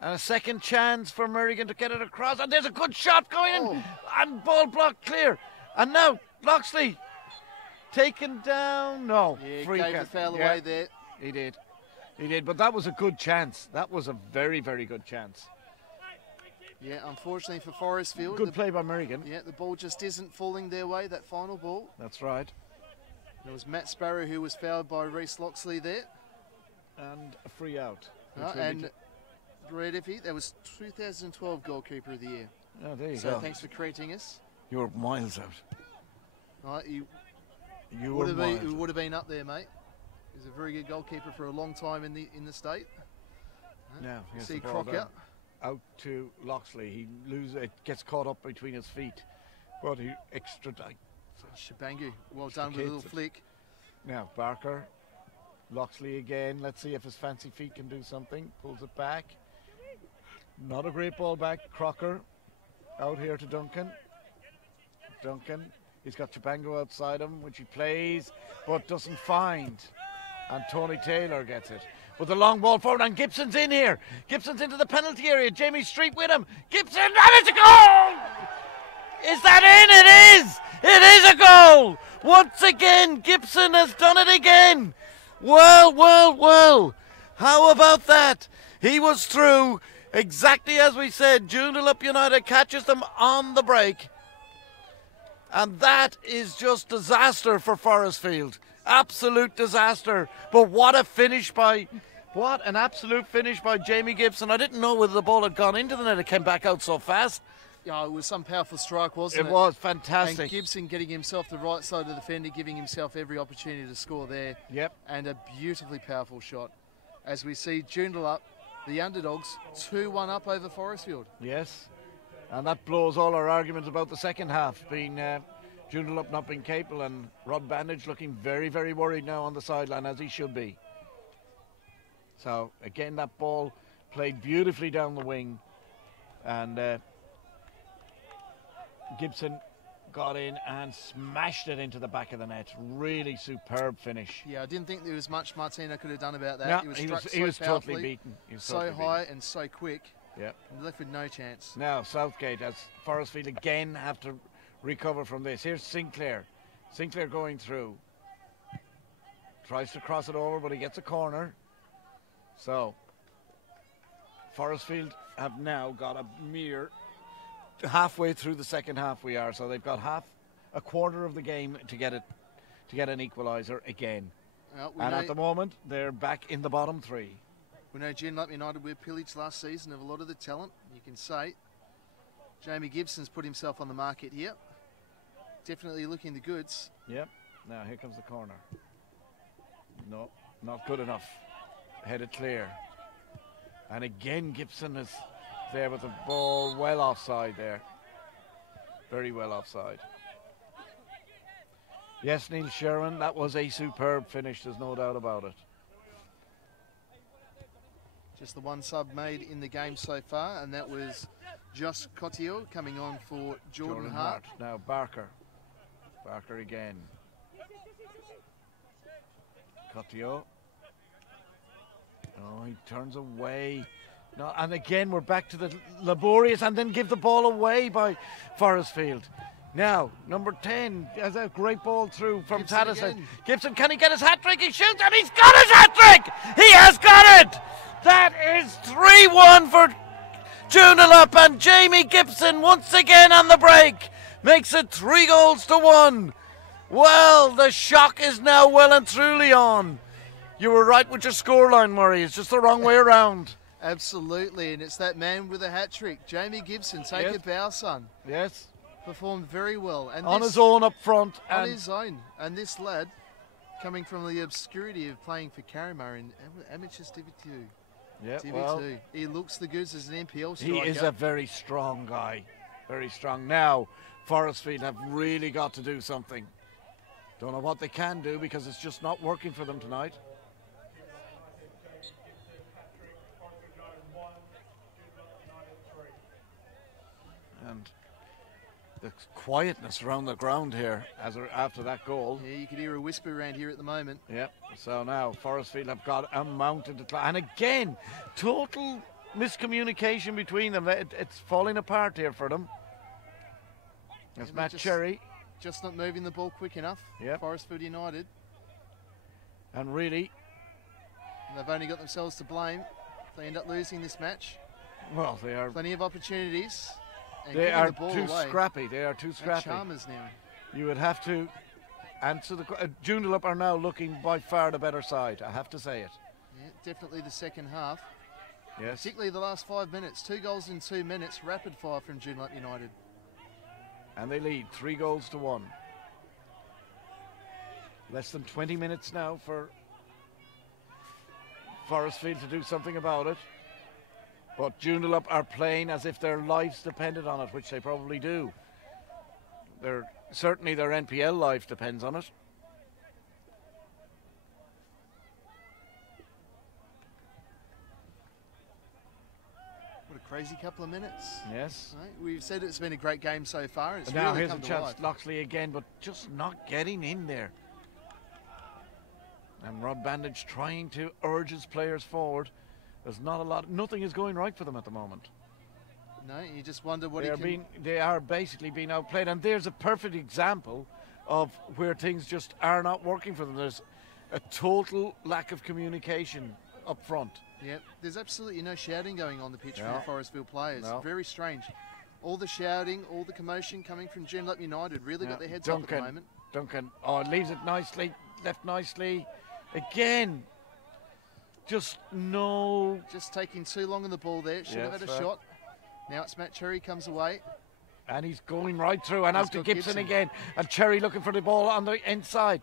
And a second chance for Merrigan to get it across. And there's a good shot going in. And ball blocked clear. And now, Loxley taken down. No. Yeah, free gave the foul away there. He did. He did. But that was a good chance. That was a very, very good chance. Yeah, unfortunately for Forrestfield. Good play by Merrigan. Yeah, the ball just isn't falling their way, that final ball. That's right. It was Matt Sparrow who was fouled by Reece Loxley there. And a free out. And Brad Effie, that was 2012 goalkeeper of the year. Oh, there you so go. Thanks for correcting us. You were miles out. You would have been up there, mate. He's a very good goalkeeper for a long time in the state. Now, here's see the ball Crocker. down. Out to Loxley. He it gets caught up between his feet. But he extradites. Shabangu, well done with a little flick. Now, Barker. Loxley again. Let's see if his fancy feet can do something. Pulls it back. Not a great ball back. Crocker out here to Duncan. Duncan. He's got Chabango outside him, which he plays, but doesn't find. And Tony Taylor gets it. With the long ball forward, and Gibson's in here. Gibson's into the penalty area. Jamie Street with him. Gibson, and it's a goal! Is that in? It is! It is a goal! Once again, Gibson has done it again. Well, well, well. How about that? He was through, exactly as we said. Joondalup United catches them on the break. And that is just disaster for Forrestfield. Absolute disaster. But what an absolute finish by Jamie Gibson. I didn't know whether the ball had gone into the net. It came back out so fast. Yeah, it was some powerful strike, wasn't it? It was fantastic. And Gibson getting himself the right side of the defender, giving himself every opportunity to score there. Yep. And a beautifully powerful shot. As we see Joondalup, the underdogs, 2-1 up over Forrestfield. Yes. And that blows all our arguments about the second half, being Joondalup not being capable, and Rod Bandage looking very, very worried now on the sideline, as he should be. So, again, that ball played beautifully down the wing, and Gibson got in and smashed it into the back of the net. Really superb finish. Yeah, I didn't think there was much Martino could have done about that. No, he was totally beaten. He was so totally high beaten. and so quick. Yeah. And left with no chance. Now, Southgate, as Forrestfield again have to recover from this. Here's Sinclair. Sinclair going through. Tries to cross it over, but he gets a corner. So, Forrestfield have now got a mere halfway through the second half we are. So they've got a quarter of the game to get an equaliser again. And at the moment, they're back in the bottom three. We know Joondalup United were pillaged last season of a lot of the talent, you can say. Jamie Gibson's put himself on the market here. Definitely looking the goods. Yep. Now here comes the corner. No, not good enough. Headed clear. And again Gibson is there with the ball well offside there. Very well offside. Yes, Neil Sherwin, that was a superb finish, there's no doubt about it. Just the one sub made in the game so far, and that was Josh Cottier coming on for Jordan Hart. Now Barker. Barker again. Cottier. Oh, he turns away. No, and again we're back to the laborious and then give the ball away by Forrestfield. Now, number 10 has a great ball through from Taddison. Gibson, can he get his hat-trick? He shoots and he's got his hat-trick! He has got it! That is 3-1 for Joondalup, and Jamie Gibson once again on the break makes it 3-1. Well, the shock is now well and truly on. You were right with your scoreline, Murray. It's just the wrong way around. Absolutely, and it's that man with a hat-trick, Jamie Gibson. Take a bow, son. Yes. Performed very well. And on his own up front. On his own. And this lad, coming from the obscurity of playing for Carramar in Amateurs Div 2. Yeah, well, he looks the goods as an NPL striker. He is a very strong guy. Very strong. Now, Forrestfield have really got to do something. Don't know what they can do because it's just not working for them tonight. And the quietness around the ground here after that goal. Yeah, you could hear a whisper around here at the moment. Yep. So now Forrestfield have got a mountain to climb. And again, total miscommunication between them. It's falling apart here for them. There's Matt Cherry. Just not moving the ball quick enough. Yep. Forrestfield United. And really, they've only got themselves to blame if they end up losing this match. Well, they are. Plenty of opportunities. And They giving are the ball too away. scrappy. They are too And scrappy. Chalmers now. You would have to answer the. Joondalup are now looking by far the better side. I have to say it. Yeah, definitely the second half. Yes. Particularly the last 5 minutes. 2 goals in 2 minutes. Rapid fire from Joondalup United. And they lead 3-1. Less than 20 minutes now for Forrestfield to do something about it. But Joondalup are playing as if their lives depended on it, which they probably do. Certainly their NPL life depends on it. What a crazy couple of minutes. Yes. Right? We've said it's been a great game so far. And it's And now really here's come a to chance, life. Loxley again, but just not getting in there. And Rod Bandage trying to urge his players forward. There's not a lot, nothing is going right for them at the moment. No, you just wonder what They are basically being outplayed, and there's a perfect example of where things just are not working for them. There's a total lack of communication up front. Yeah, there's absolutely no shouting going on the pitch from No. the Forrestfield players. No. Very strange. All the shouting, all the commotion coming from Joondalup United really got their heads up at the moment. Duncan, leaves it nicely, left nicely. Again, just no. Just taking too long on the ball there. Should have Yes, had a fair. shot. Now it's Matt Cherry comes away. And he's going right through and He's out to got Gibson Gibson. again. And Cherry looking for the ball on the inside.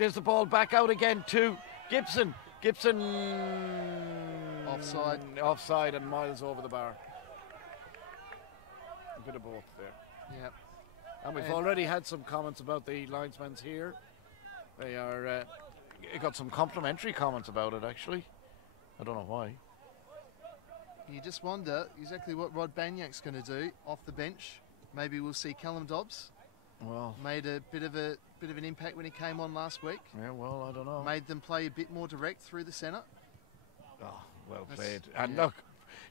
There's the ball back out again to Gibson. Gibson. Offside. Offside and miles over the bar. A bit of both there. Yeah. And we've And- already had some comments about the linesmen here. They are got some complimentary comments about it, actually. I don't know why. You just wonder exactly what Rod Banyak's going to do off the bench. Maybe we'll see Callum Dobbs. Well, Made a bit of an impact when he came on last week. yeah, well, I don't know. Made them play a bit more direct through the centre. Oh, well That's- played. And yeah. look,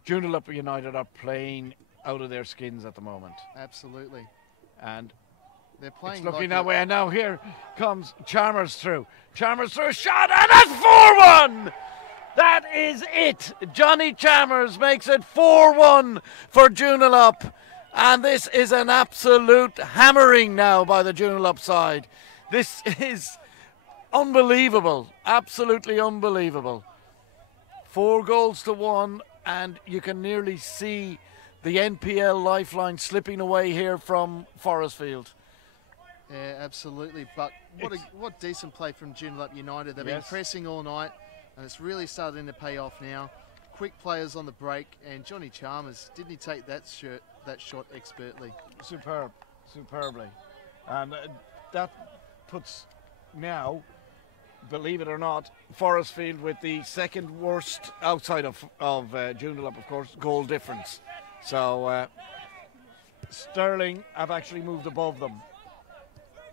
Joondalup United are playing out of their skins at the moment. Absolutely. And They're playing it's looking like that way, and now here comes Chalmers through. Chalmers through a shot, and that's 4-1! That is it. Johnny Chalmers makes it 4-1 for Joondalup. And this is an absolute hammering now by the Joondalup side. This is unbelievable. Absolutely unbelievable. 4-1, and you can nearly see the NPL lifeline slipping away here from Forrestfield. Yeah, absolutely. But what decent play from Joondalup United. They've Yes. been pressing all night, and it's really starting to pay off now. Quick players on the break, and Johnny Chalmers, didn't he take that shot expertly? Superbly. And that puts now, believe it or not, Forrestfield with the second worst outside of Joondalup, of course, goal difference. So Stirling have actually moved above them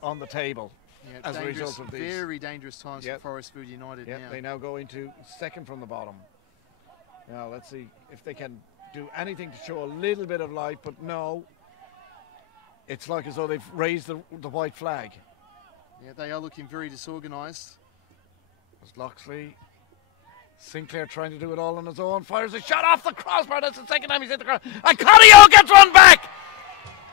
on the table Yeah, as a result of these. Very dangerous times Yep. for Forrestfield United Yep, now. they now go into second from the bottom. Now let's see if they can do anything to show a little bit of life, but no. It's like as though they've raised the white flag. Yeah, they are looking very disorganised. There's Loxley. Sinclair trying to do it all on his own. Fires a shot off the crossbar. That's the second time he's hit the cross. And Codio gets one back.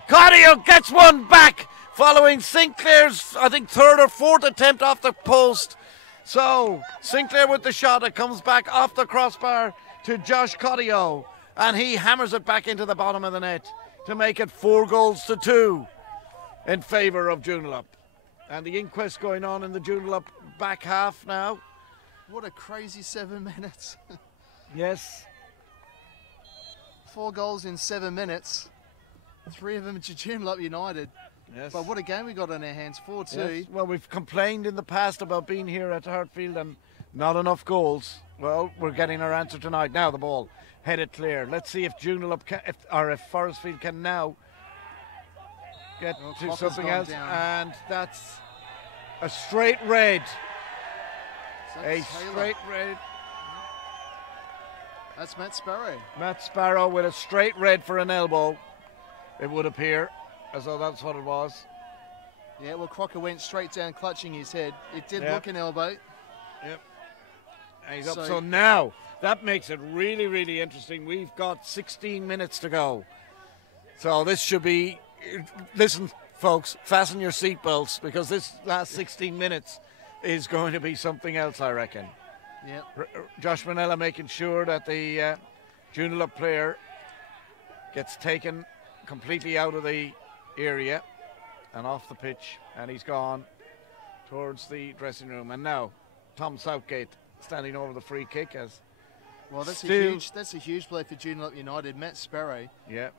Codio gets one back following Sinclair's, I think, third or fourth attempt off the post. So Sinclair with the shot. It comes back off the crossbar to Josh Codio. And he hammers it back into the bottom of the net to make it 4-2 in favour of Joondalup. And the inquest going on in the Joondalup back half now. What a crazy 7 minutes. Yes. 4 goals in 7 minutes. 3 of them to Joondalup United. Yes. But what a game we got on our hands. 4-2. Yes. Well, we've complained in the past about being here at Hartfield and not enough goals. Well, we're getting our answer tonight. Now the ball headed clear. Let's see if Joondalup if Forrestfield can now get Well, to clock has something gone else, down. and that's a straight red. So A that's Taylor. straight red. That's Matt Sparrow. Matt Sparrow with a straight red for an elbow. It would appear as though that's what it was. Yeah, well, Crocker went straight down, clutching his head. It did Yeah. look an elbow. Yep. And he's up. So now, that makes it really, really interesting. We've got 16 minutes to go. So this should be... Listen, folks, fasten your seatbelts, because this last 16 minutes is going to be something else, I reckon. Yep. Josh Manella making sure that the Joondalup player gets taken completely out of the area and off the pitch, and he's gone towards the dressing room. And now Tom Southgate standing over the free kick as well. That's a huge play for Joondalup United. Matt Sparrow,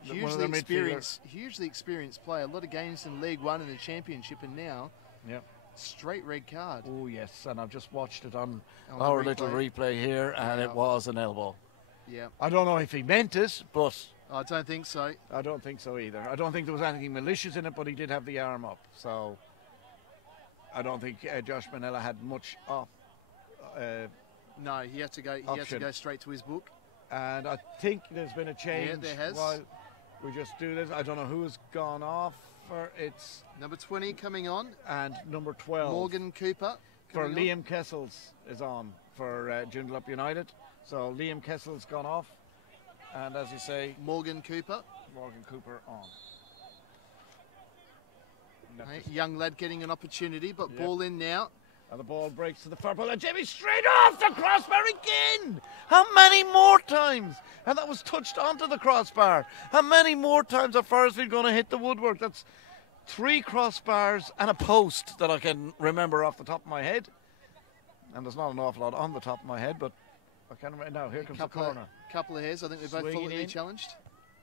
hugely experienced player. A lot of games in League One and the Championship, and now straight red card. Oh yes, and I've just watched it on our little replay here, and it was an elbow. Yeah. I don't know if he meant it, but I don't think so. I don't think so either. I don't think there was anything malicious in it, but he did have the arm up, so I don't think Josh Manella had much off. No, he had to go. He had to go straight to his book. And I think there's been a change. Yeah, there has. While we just do this, I don't know who's gone off. It's number 20 coming on, and number 12 Morgan Cooper for Liam Kessels is on for Joondalup United. So Liam Kessel's gone off, and as you say, Morgan Cooper on. Hey, young lad getting an opportunity, but ball in now. And the ball breaks to the far post, and Jamie straight off the crossbar again. How many more times? And that was touched onto the crossbar. How many more times are Forrestfield going to hit the woodwork? That's 3 crossbars and a post that I can remember off the top of my head. And there's not an awful lot on the top of my head, but I can remember. Now, here comes the corner. Couple of hairs. I think we're both fully challenged.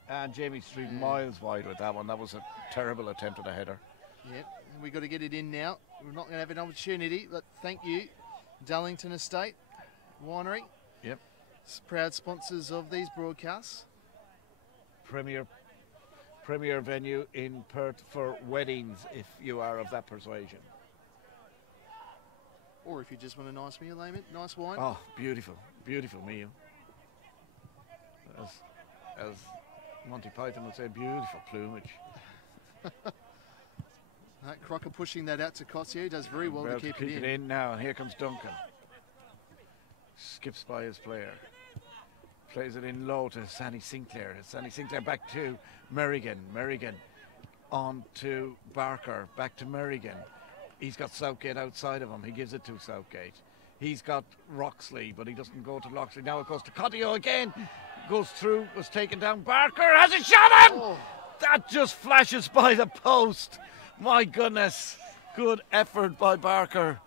And Jamie Street miles wide with that one. That was a terrible attempt at a header. Yep, we've got to get it in now. We're not going to have an opportunity, but thank you, Darlington Estate Winery. Yep. Proud sponsors of these broadcasts. Premier venue in Perth for weddings, if you are of that persuasion. Or if you just want a nice meal, nice wine. Oh, beautiful, beautiful meal. As Monty Python would say, beautiful plumage. Crocker pushing that out to Cossio, does very well to keep it in. Now, and here comes Duncan. Skips by his player. Plays it in low to Sandy Sinclair. Sandy Sinclair back to Merrigan. Merrigan on to Barker. Back to Merrigan. He's got Southgate outside of him. He gives it to Southgate. He's got Roxley, but he doesn't go to Roxley. Now it goes to Cottio again. Goes through, was taken down. Barker has a shot in! Oh. That just flashes by the post. My goodness, good effort by Barker.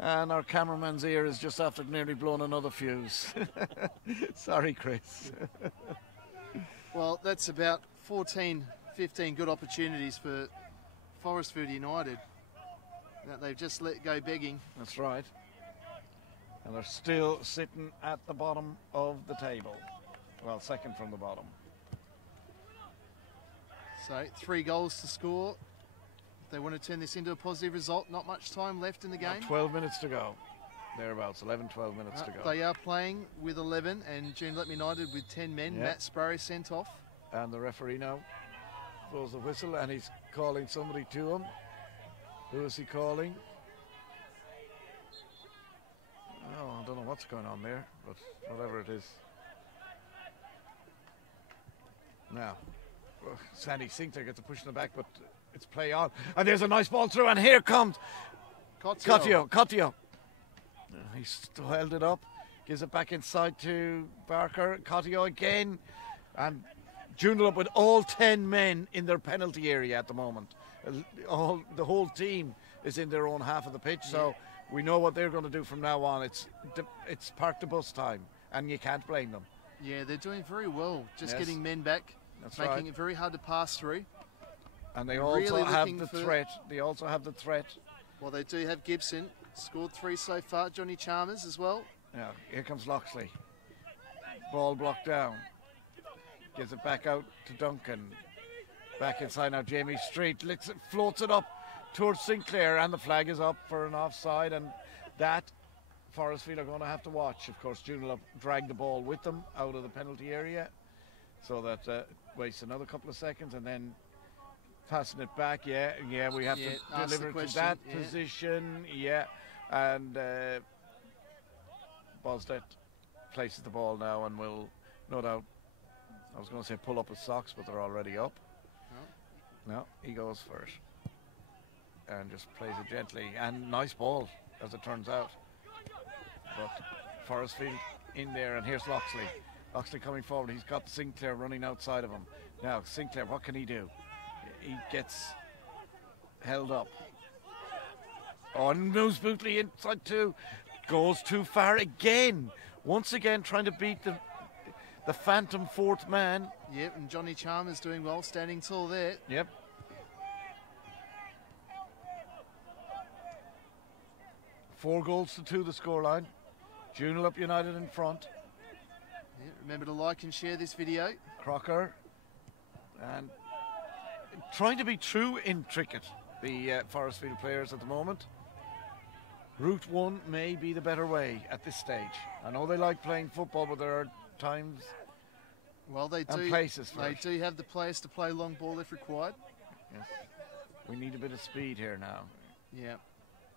And our cameraman's ear is just after nearly blown another fuse. Sorry, Chris. Well, that's about 14, 15 good opportunities for Forrestfield United that they've just let go begging. That's right. And they're still sitting at the bottom of the table. Well, second from the bottom. So 3 goals to score. They want to turn this into a positive result. Not much time left in the game. 12 minutes to go. Thereabouts, 11, 12 minutes to go. They are playing with 11 and Joondalup United with 10 men. Yeah. Matt Sparrow sent off. And the referee now blows the whistle and he's calling somebody to him. Who is he calling? Oh, I don't know what's going on there, but whatever it is. Now, Sandy Sinclair gets a push in the back, but it's play on. And there's a nice ball through, and here comes Cottio. He's held it up, gives it back inside to Barker. Cottio again. And Joondalup with all 10 men in their penalty area at the moment. The whole team is in their own half of the pitch, so we know what they're going to do from now on. It's park the bus time, and you can't blame them. Yeah, they're doing very well, just getting men back. That's making it very hard to pass through. And they also have the threat. They also have the threat. Well, they do have Gibson. Scored 3 so far. Johnny Chalmers as well. Yeah, here comes Loxley. Ball blocked down. Gives it back out to Duncan. Back inside now, Jamie Street. Floats it up towards Sinclair, and the flag is up for an offside. And that Forrestfield are going to have to watch. Of course, Joondalup dragged the ball with them out of the penalty area. So that wastes another couple of seconds, and then passing it back. We have to deliver it to that position. And Bosdet places the ball now and will, no doubt, I was going to say pull up his socks, but they're already up. No, he goes for it. And just plays it gently. And nice ball, as it turns out. But Forrestfield in there, and here's Loxley. Loxley coming forward. He's got Sinclair running outside of him. Now, Sinclair, what can he do? He gets held up. Oh, and moves Bootley inside too. Goes too far again. Once again, trying to beat the phantom fourth man. Yep, and Johnny Chalmers doing well, standing tall there. Yep. Four goals to 2 the scoreline. Joondalup United in front. Yeah, remember to like and share this video. Crocker. And trying to be true intricate, the Forrestfield players at the moment. Route 1 may be the better way at this stage. I know they like playing football, but there are times and places for They it. do have the players to play long ball if required. Yes. We need a bit of speed here now. Yeah.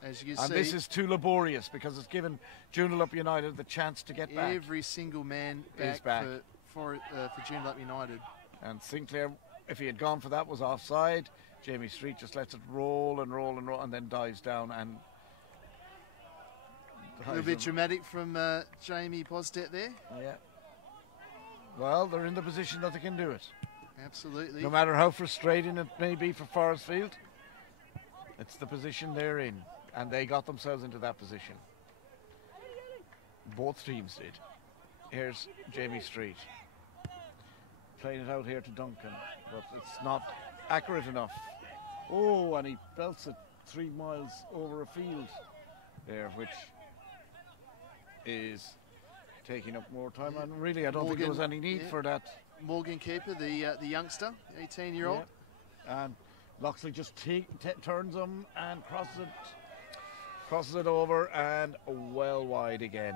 As you And can see, this is too laborious because it's given Joondalup United the chance to get back. every single man Is back, back. for Joondalup United. And Sinclair, if he had gone for that, was offside. Jamie Street just lets it roll and roll and roll and then dives down and A little bit dramatic from Jamie Bosdet there. Yeah. Well, they're in the position that they can do it. Absolutely. No matter how frustrating it may be for Forrestfield, it's the position they're in. And they got themselves into that position. Both teams did. Here's Jamie Street. Playing it out here to Duncan, but it's not accurate enough. Oh, and he belts it 3 miles over a field there, which is taking up more time. And really, I don't think there was any need for that. Morgan Keeper, the youngster, 18-year-old. Yeah. And Loxley just turns him and crosses it over and well wide again.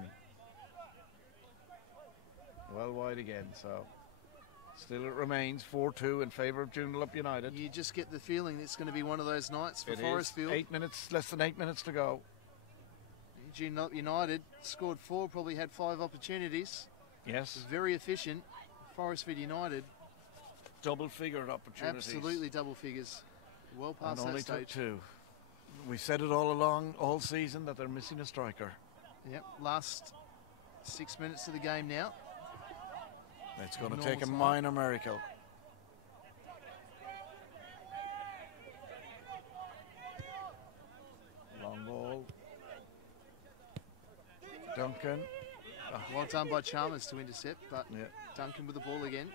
Well wide again, so still it remains 4-2 in favour of Joondalup United. You just get the feeling it's going to be one of those nights for It Forrestfield. is 8 minutes, less than 8 minutes to go. Joondalup United scored 4, probably had 5 opportunities. Yes. Very efficient. Forrestfield United. Double-figured opportunities. Absolutely double figures. Well past and only that stage. took 2. We said it all along, all season, that they're missing a striker. Yep, last 6 minutes of the game now. It's going to take a minor miracle. Long ball. Duncan. Well done by Chalmers to intercept, but Duncan with the ball again.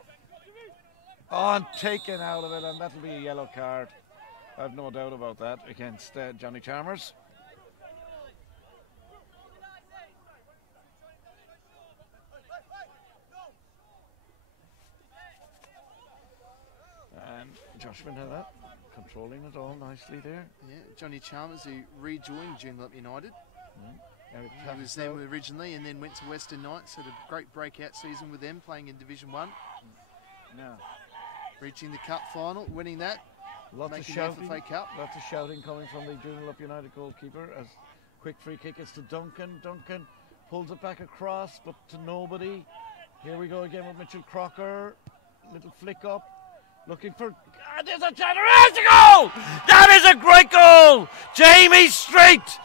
Oh, and taken out of it, and that'll be a yellow card. I've no doubt about that against Johnny Chalmers. And Josh Vanilla controlling it all nicely there. Yeah, Johnny Chalmers, who rejoined Joondalup United. He was there originally and then went to Western Knights, had a great breakout season with them, playing in Division 1. No. Reaching the cup final, winning that. Lots of making shouting. the FA Cup. Lots of shouting coming from the Joondalup United goalkeeper as quick free kick is to Duncan. Duncan pulls it back across, but to nobody. Here we go again with Mitchell Crocker. Little flick up. Looking for... there's a chance. There's a goal! That is a great goal! Jamie Street!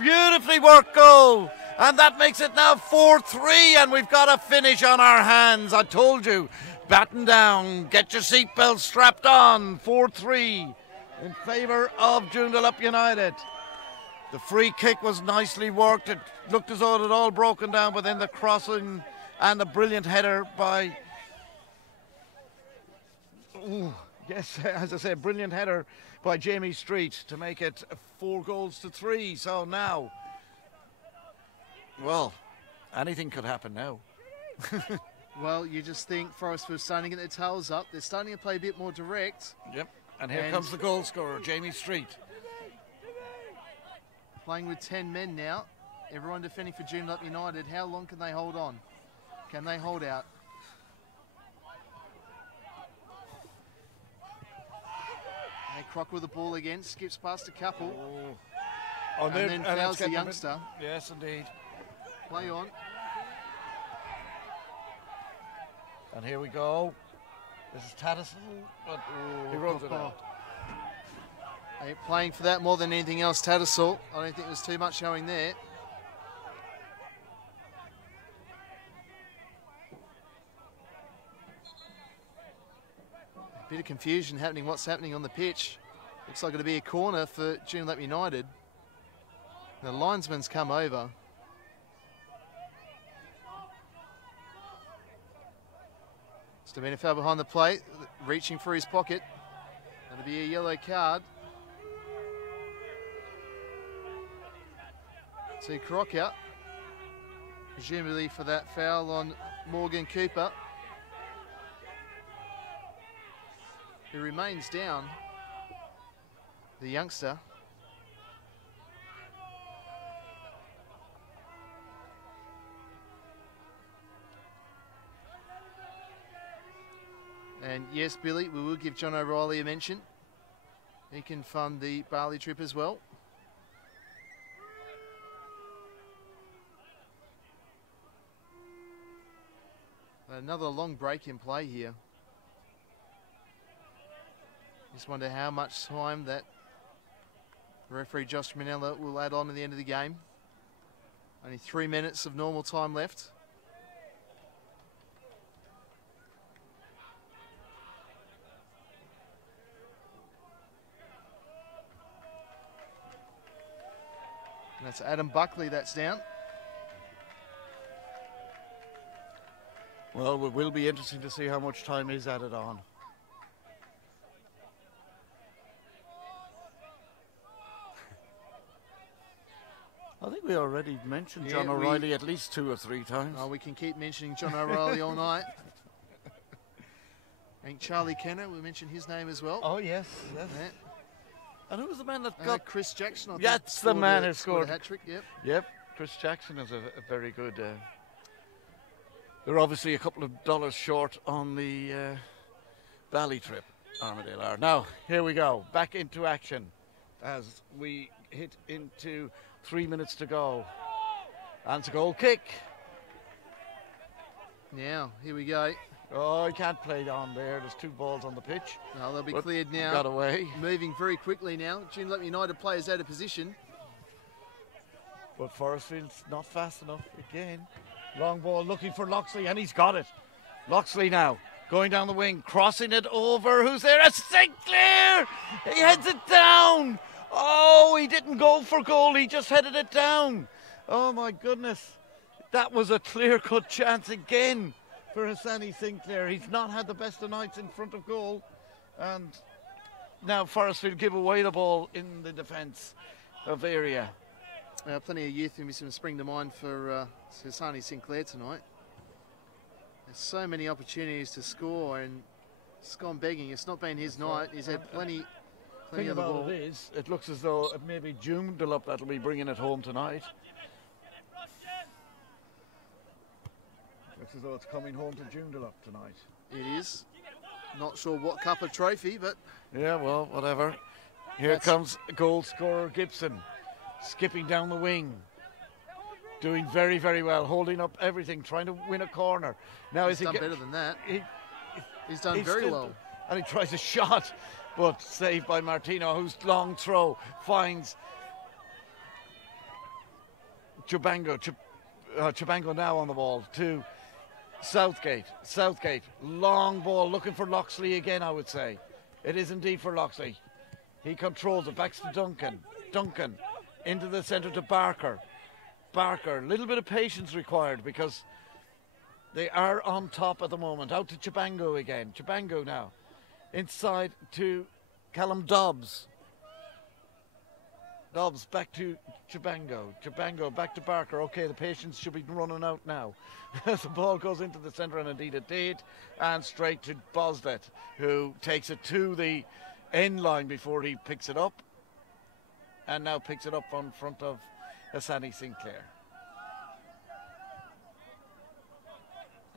Beautifully worked goal. And that makes it now 4-3, and we've got a finish on our hands. I told you. Batten down. Get your seatbelt strapped on. 4-3 in favour of Joondalup United. The free kick was nicely worked. It looked as though it had all broken down, but then the crossing and the brilliant header by... Ooh, yes, as I said, brilliant header by Jamie Street to make it 4-3. So now, well, anything could happen now. Well, you just think Forrestfield starting to get their tails up. They're starting to play a bit more direct. Yep, and here comes the goal scorer, Jamie Street. Playing with 10 men now. Everyone defending for Joondalup United. How long can they hold on? Can they hold out? Hey, Croc with the ball again, skips past a couple. Oh, and then fouls the youngster. Yes, indeed. Play on. And here we go. This is Tattersall, but he runs it out. They're playing for that more than anything else, Tattersall. I don't think there's too much showing there. A bit of confusion happening, what's happening on the pitch. Looks like it'll be a corner for Joondalup United. The linesman's come over. Stamina fell behind the plate, reaching for his pocket. That'll be a yellow card. To Crocker, presumably for that foul on Morgan Cooper, who remains down, the youngster. And yes, Billy, we will give John O'Reilly a mention. He can fund the Bali trip as well. Another long break in play here. Just wonder how much time that referee Josh Manella will add on at the end of the game. Only 3 minutes of normal time left. And that's Adam Buckley that's down. Well, it will be interesting to see how much time is added on. I think we already mentioned John O'Reilly at least 2 or 3 times. Oh, we can keep mentioning John O'Reilly all night. I think Charlie Kenner, we mentioned his name as well. Oh, yes. Yes. Yeah. And who was the man that got... Chris Jackson, I think. That's the man who scored a hat-trick, yep. Yep, Chris Jackson is a very good... they're obviously a couple of dollars short on the Bali trip, Armadale are. Now, here we go, back into action as we hit into 3 minutes to go. And it's a goal kick. Now, here we go. Oh, he can't play down there. There's 2 balls on the pitch. No, they'll be cleared now. Got away. Moving very quickly now. Joondalup United players out of position. But Forrestfield's not fast enough again. Long ball looking for Loxley, and he's got it. Loxley now going down the wing, crossing it over. Who's there? A Sinclair! He heads it down. Oh, he didn't go for goal. He just headed it down. Oh, my goodness. That was a clear-cut chance again for Hassani Sinclair. He's not had the best of nights in front of goal. And now Forrestfield give away the ball in the defence of area. Plenty of youth who spring to mind for Hassani Sinclair tonight. There's so many opportunities to score, and it's gone begging. It's not been his night. He's had plenty of the ball. It is, it looks as though it may be Joondalup that'll be bringing it home tonight. Looks as though it's coming home to Joondalup tonight. It is. Not sure what cup or trophy, but... Yeah, well, whatever. Here comes goal scorer Gibson. Skipping down the wing. Doing very, very well. Holding up everything. Trying to win a corner. Now he's done better than that. He's done very well. And he tries a shot, but saved by Martino, whose long throw finds Chubango. Chubango now on the ball to Southgate. Southgate, long ball, looking for Loxley again, I would say. It is indeed for Loxley. He controls it, back to Duncan. Duncan into the centre to Barker. Barker, a little bit of patience required because they are on top at the moment. Out to Chubango again. Chubango now. Inside to Callum Dobbs. Dobbs back to Chubango. Chubango back to Barker. Okay, the patience should be running out now. The ball goes into the centre, and indeed it did. And straight to Bosdet, who takes it to the end line before he picks it up. And now picks it up in front of Hassani Sinclair.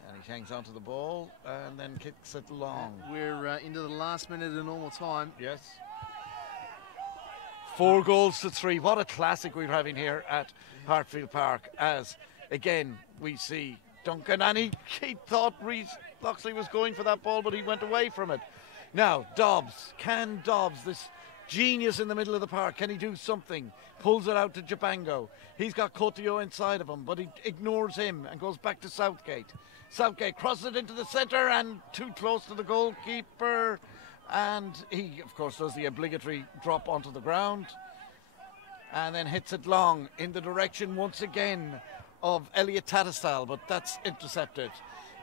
And he hangs onto the ball and then kicks it long. We're into the last minute of normal time. Yes. 4 goals to 3. What a classic we're having here at Hartfield Park, as Again, we see Duncan, and he thought Loxley was going for that ball, but he went away from it. Now, Dobbs. Can Dobbs, this genius in the middle of the park, can he do something? Pulls it out to Jabango. He's got Cotillo inside of him, but he ignores him and goes back to Southgate. Southgate crosses it into the centre and too close to the goalkeeper. And he, of course, does the obligatory drop onto the ground. And then hits it long in the direction once again of Elliot Tattersall, but that's intercepted.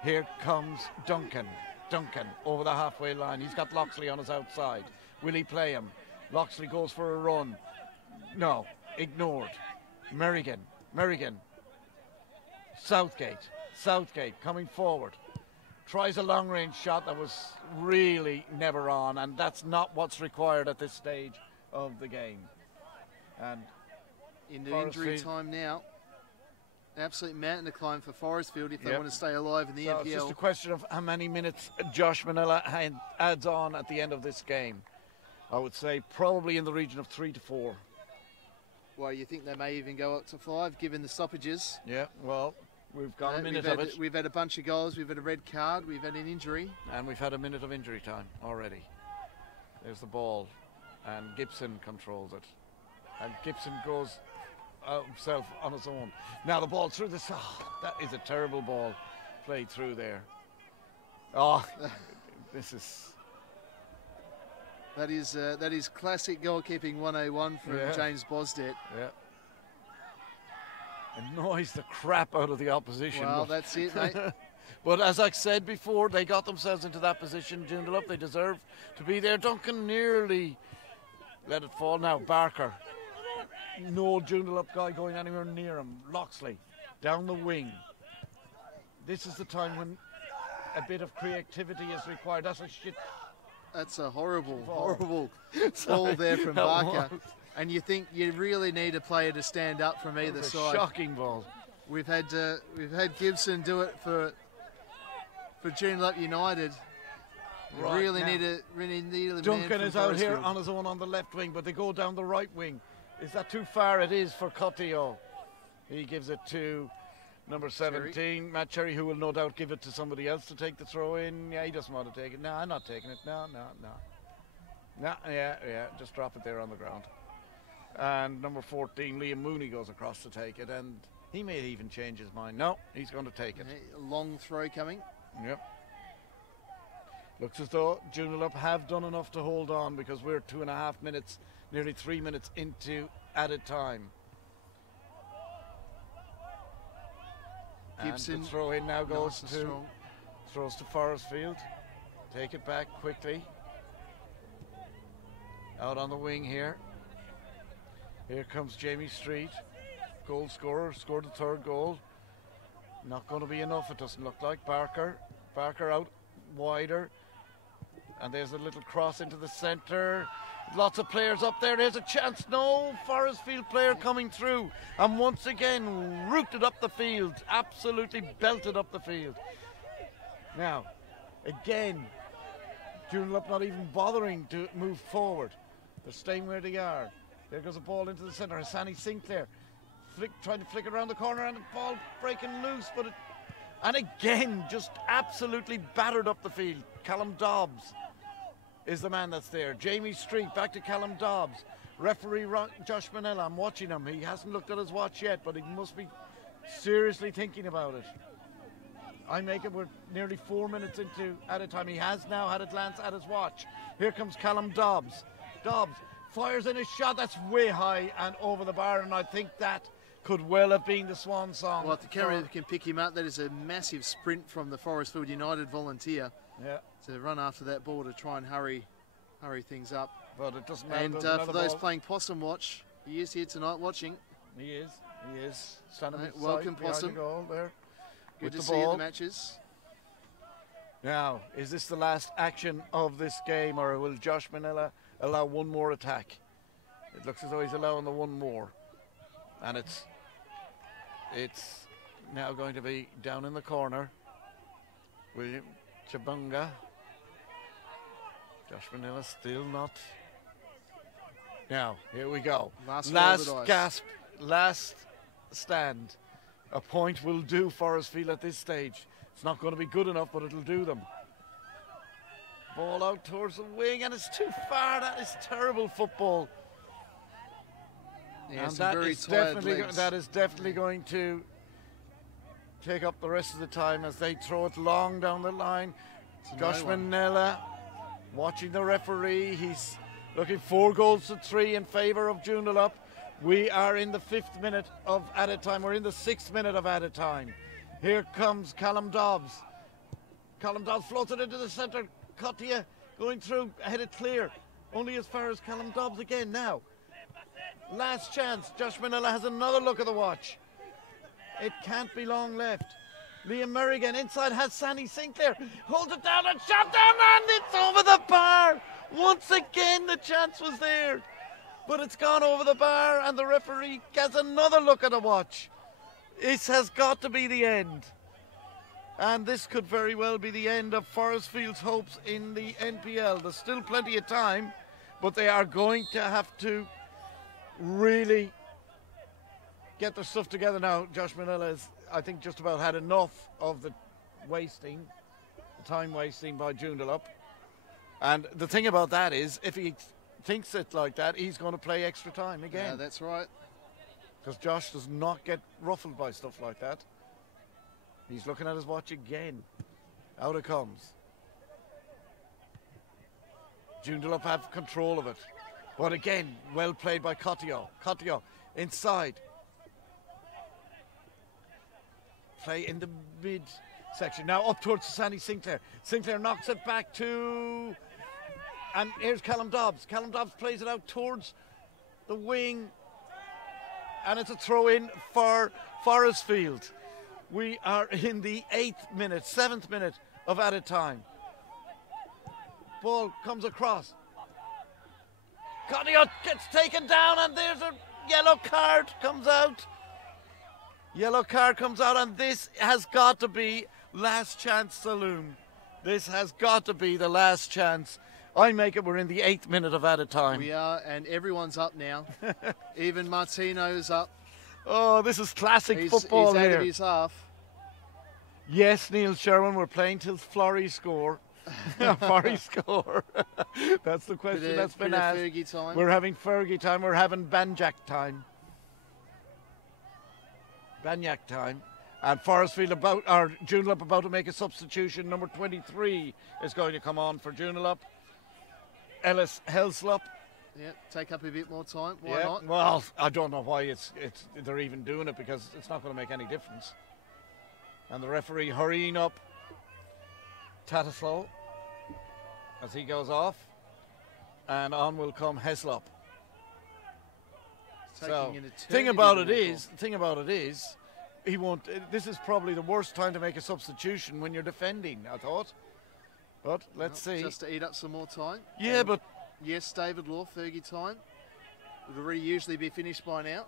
Here comes Duncan. Duncan over the halfway line. He's got Loxley on his outside. Will he play him? Loxley goes for a run. No, ignored. Merrigan. Southgate coming forward. Tries a long range shot that was really never on, and that's not what's required at this stage of the game. And into injury time now. Absolute mountain to climb for Forrestfield if they want to stay alive in the NPL. It's just a question of how many minutes Josh Manila adds on at the end of this game. I would say probably in the region of 3 to 4. Well, you think they may even go up to 5 given the stoppages? Yeah, well, we've got a minute of it. We've had a bunch of goals, we've had a red card, we've had an injury. And we've had a minute of injury time already. There's the ball, and Gibson controls it. And Gibson goes himself on his own. Now the ball through this. Oh, that is a terrible ball played through there. Oh, this is. That is classic goalkeeping 101 from James Bosdet. Yeah. Annoys the crap out of the opposition. Well, that's it, mate. But as I said before, they got themselves into that position. Joondalup, they deserve to be there. Duncan nearly let it fall. Now Barker. No Joondalup guy going anywhere near him. Loxley down the wing. This is the time when a bit of creativity is required. That's a horrible ball there from Barker. And you think you really need a player to stand up from either side. Shocking ball. We've had Gibson do it for Joondalup United. Right, really need a Duncan man is out here on his own on the left wing, but they go down the right wing. Is that too far? It is for Cotillo. He gives it to number 17, Matt Cherry, who will no doubt give it to somebody else to take the throw in. Yeah, he doesn't want to take it. No, I'm not taking it. No. Yeah, just drop it there on the ground. And number 14, Liam Mooney, goes across to take it, and he may even change his mind. No, he's going to take it. A long throw coming. Yep. Looks as though Joondalup have done enough to hold on, because we're 2.5 minutes, nearly 3 minutes into added time. Gibson. And the throw in now goes nice throws to Forrestfield. Take it back quickly. Out on the wing here. Here comes Jamie Street. Goal scorer, scored the third goal. Not going to be enough, it doesn't look like. Barker out wider. And there's a little cross into the centre. Lots of players up there. There's a chance. No, Forrestfield player coming through. And once again, rooted up the field. Absolutely belted up the field. Now, again, Joondalup not even bothering to move forward. They're staying where they are. There goes a ball into the centre. Hassani Sinclair trying to flick around the corner, and the ball breaking loose. And again, just absolutely battered up the field. Callum Dobbs is the man that's there. Jamie Street back to Callum Dobbs. Referee Josh Manella, I'm watching him. He hasn't looked at his watch yet, but he must be seriously thinking about it. We're nearly 4 minutes into added time. He has now had a glance at his watch. Here comes Callum Dobbs. Dobbs fires in a shot that's way high and over the bar, and I think that could well have been the swan song. Well, if the camera can pick him up, that is a massive sprint from the Forrestfield United volunteer. Yeah. To run after that ball to try and hurry things up. But it doesn't matter. And for those playing Possum Watch, he is here tonight watching. He is. Standing beside, welcome, Possum. The goal there. Good to see you in the matches. Now, is this the last action of this game, or will Josh Manella allow one more attack? It looks as though he's allowing the one more. And it's now going to be down in the corner. William Chabunga. Josh Manila still not. Now, here we go. Last gasp, last stand. A point will do Forrestfield at this stage. It's not going to be good enough, but it'll do them. Ball out towards the wing, and it's too far. That is terrible football. Yeah, and that is definitely going to take up the rest of the time as they throw it long down the line. Josh Manella watching the referee. He's looking 4 goals to 3 in favour of Joondalup. We are in the 5th minute of added time. We're in the 6th minute of added time. Here comes Callum Dobbs. Callum Dobbs floated into the centre. Cottia going through, headed clear. Only as far as Callum Dobbs again now. Last chance. Josh Manella has another look at the watch. It can't be long left. Liam Merrigan inside has Sandy Sinclair. Holds it down and shot down, and it's over the bar. Once again the chance was there. But it's gone over the bar, and the referee gets another look at the watch. This has got to be the end. And this could very well be the end of Forrestfield's hopes in the NPL. There's still plenty of time, but they are going to have to really get their stuff together now. Josh Manella has, I think, just about had enough of the time wasting by Joondalup. And the thing about that is, if he thinks it like that, he's going to play extra time again. Yeah, that's right. Because Josh does not get ruffled by stuff like that. He's looking at his watch again. Out it comes. Joondalup have control of it. But again, well played by Cotio. Cotio inside. Play in the mid section. Now up towards Sandy Sinclair. Sinclair knocks it back to... And here's Callum Dobbs. Callum Dobbs plays it out towards the wing. And it's a throw in for Forrestfield. We are in the 7th minute of added time. Ball comes across. Cotio gets taken down, and there's a yellow card comes out. Yellow card comes out, and this has got to be last chance saloon. This has got to be the last chance. I make it we're in the 8th minute of added time. We are, and everyone's up now. Even Martino's up. Oh, this is classic football he's here. Out of his half. Yes, Neil Sherwin, we're playing till Florrie score. Florrie score. That's the question that's been asked. Fergie time. We're having Fergie time. We're having Banjak time. Banyak time. And Forrestfield Joondalup about to make a substitution. Number 23 is going to come on for Joondalup. Ellis Helslop. Yeah, take up a bit more time. Why not? Well, I don't know why they're even doing it, because it's not going to make any difference. And the referee hurrying up Tattersall as he goes off, and on will come Heslop. So, thing about it is, he won't. This is probably the worst time to make a substitution when you're defending, I thought. But let's see. Just to eat up some more time. Yeah, but yes, David Law, Fergie time. Would already usually be finished by now.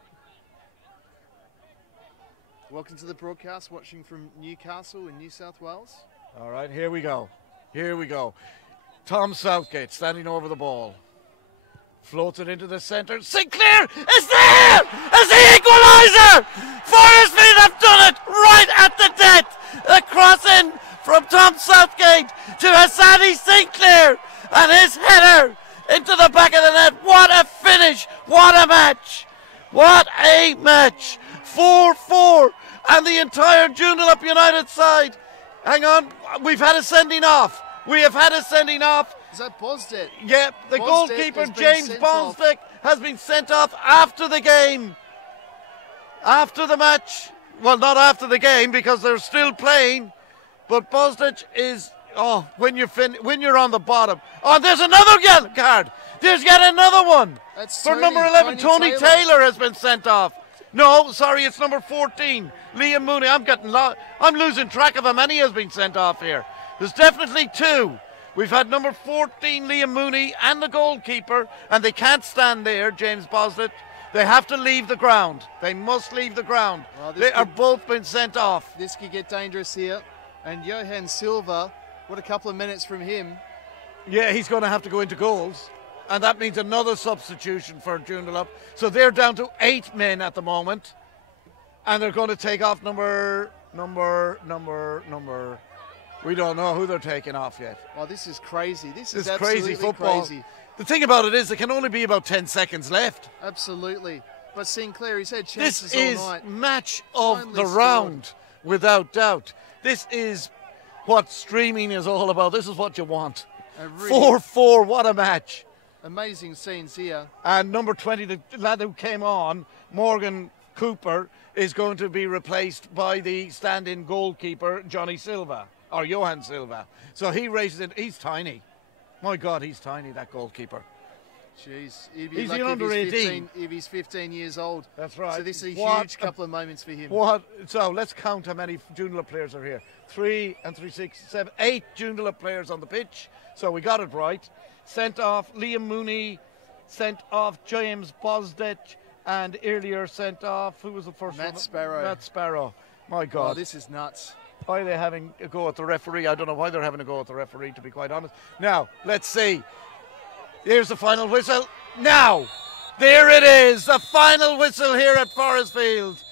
Welcome to the broadcast, watching from Newcastle in New South Wales. All right, here we go. Here we go. Tom Southgate standing over the ball. Floats it into the centre. Sinclair is there as the equaliser! Forrestfield have done it right at the death. A cross in from Tom Southgate to Hassani Sinclair, and his header into the back of the net. What a finish! What a match! What a match! 4-4, and the entire Joondalup United side. Hang on, we've had a sending off. We have had a sending off. Is that Bosdet? Yep, the goalkeeper James Bosdet has been sent off after the game. After the match. Well, not after the game, because they're still playing. But Bosdet is, when you're on the bottom. Oh, there's another yellow card. There's yet another one. That's for number 11, Tony Taylor has been sent off. No, sorry, it's number 14, Liam Mooney. I'm losing track of how many has been sent off here. There's definitely 2. We've had number 14, Liam Mooney, and the goalkeeper, and they can't stand there, James Bosdet. They have to leave the ground. They must leave the ground. Well, they are both been sent off. This could get dangerous here. And Johan Silva, what a couple of minutes from him. Yeah, he's going to have to go into goals. And that means another substitution for Joondalup. So they're down to 8 men at the moment. And they're going to take off number. We don't know who they're taking off yet. Oh, this is crazy. This is crazy absolutely football. crazy. The thing about it is there can only be about 10 seconds left. Absolutely. But Sinclair, he's had chances This is all night. match of Finally the scored. round, without doubt. This is what streaming is all about. This is what you want. A really 4-4, what a match. amazing scenes here. And number 20, the lad who came on, Morgan Cooper, is going to be replaced by the stand-in goalkeeper, Johnny Silva, or Johan Silva. So he races it. He's tiny. My God, he's tiny, that goalkeeper. Jeez, he'd be He's lucky the under 18. if he's 15 years old. That's right. So this is a What huge couple of moments for him. So let's count how many Joondalup players are here. 3 and 3, 6, 7, 8 Joondalup players on the pitch. So we got it right. Sent off Liam Mooney, sent off James Bosdetch, and earlier sent off, who was the first one? Matt Sparrow. Matt Sparrow. My God. Oh, this is nuts. Why are they having a go at the referee? I don't know why they're having a go at the referee, to be quite honest. Now, let's see. Here's the final whistle. Now, there it is, the final whistle here at Forrestfield.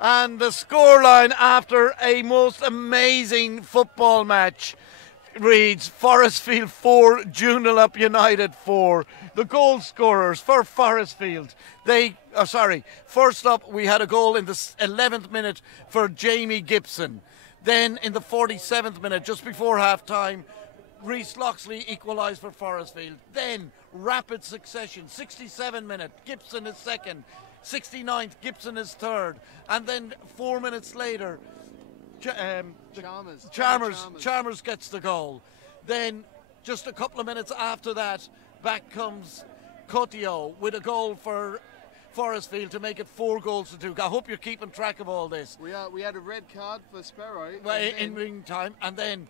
And the scoreline after a most amazing football match reads Forrestfield 4, Joondalup United 4. The goal scorers for Forrestfield. First up we had a goal in the 11th minute for Jamie Gibson. Then in the 47th minute, just before half time, Rhys Loxley equalised for Forrestfield. Then, rapid succession, 67 minute, Gibson is second. 69th, Gibson is third. And then 4 minutes later, Chalmers gets the goal. Then, just a couple of minutes after that, back comes Cotio with a goal for Forrestfield to make it 4-2. I hope you're keeping track of all this. We had a red card for Sparrow. In ring time, and then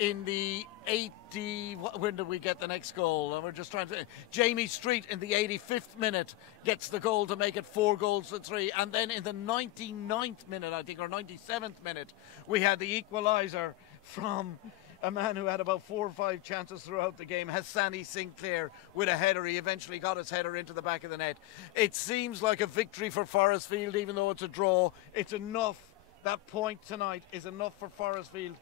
in the 80, when did we get the next goal? And we're just trying to. Jamie Street in the 85th minute gets the goal to make it 4-3. And then in the 99th minute, I think, or 97th minute, we had the equaliser from a man who had about 4 or 5 chances throughout the game, Hassani Sinclair, with a header. He eventually got his header into the back of the net. It seems like a victory for Forrestfield, even though it's a draw. It's enough. That point tonight is enough for Forrestfield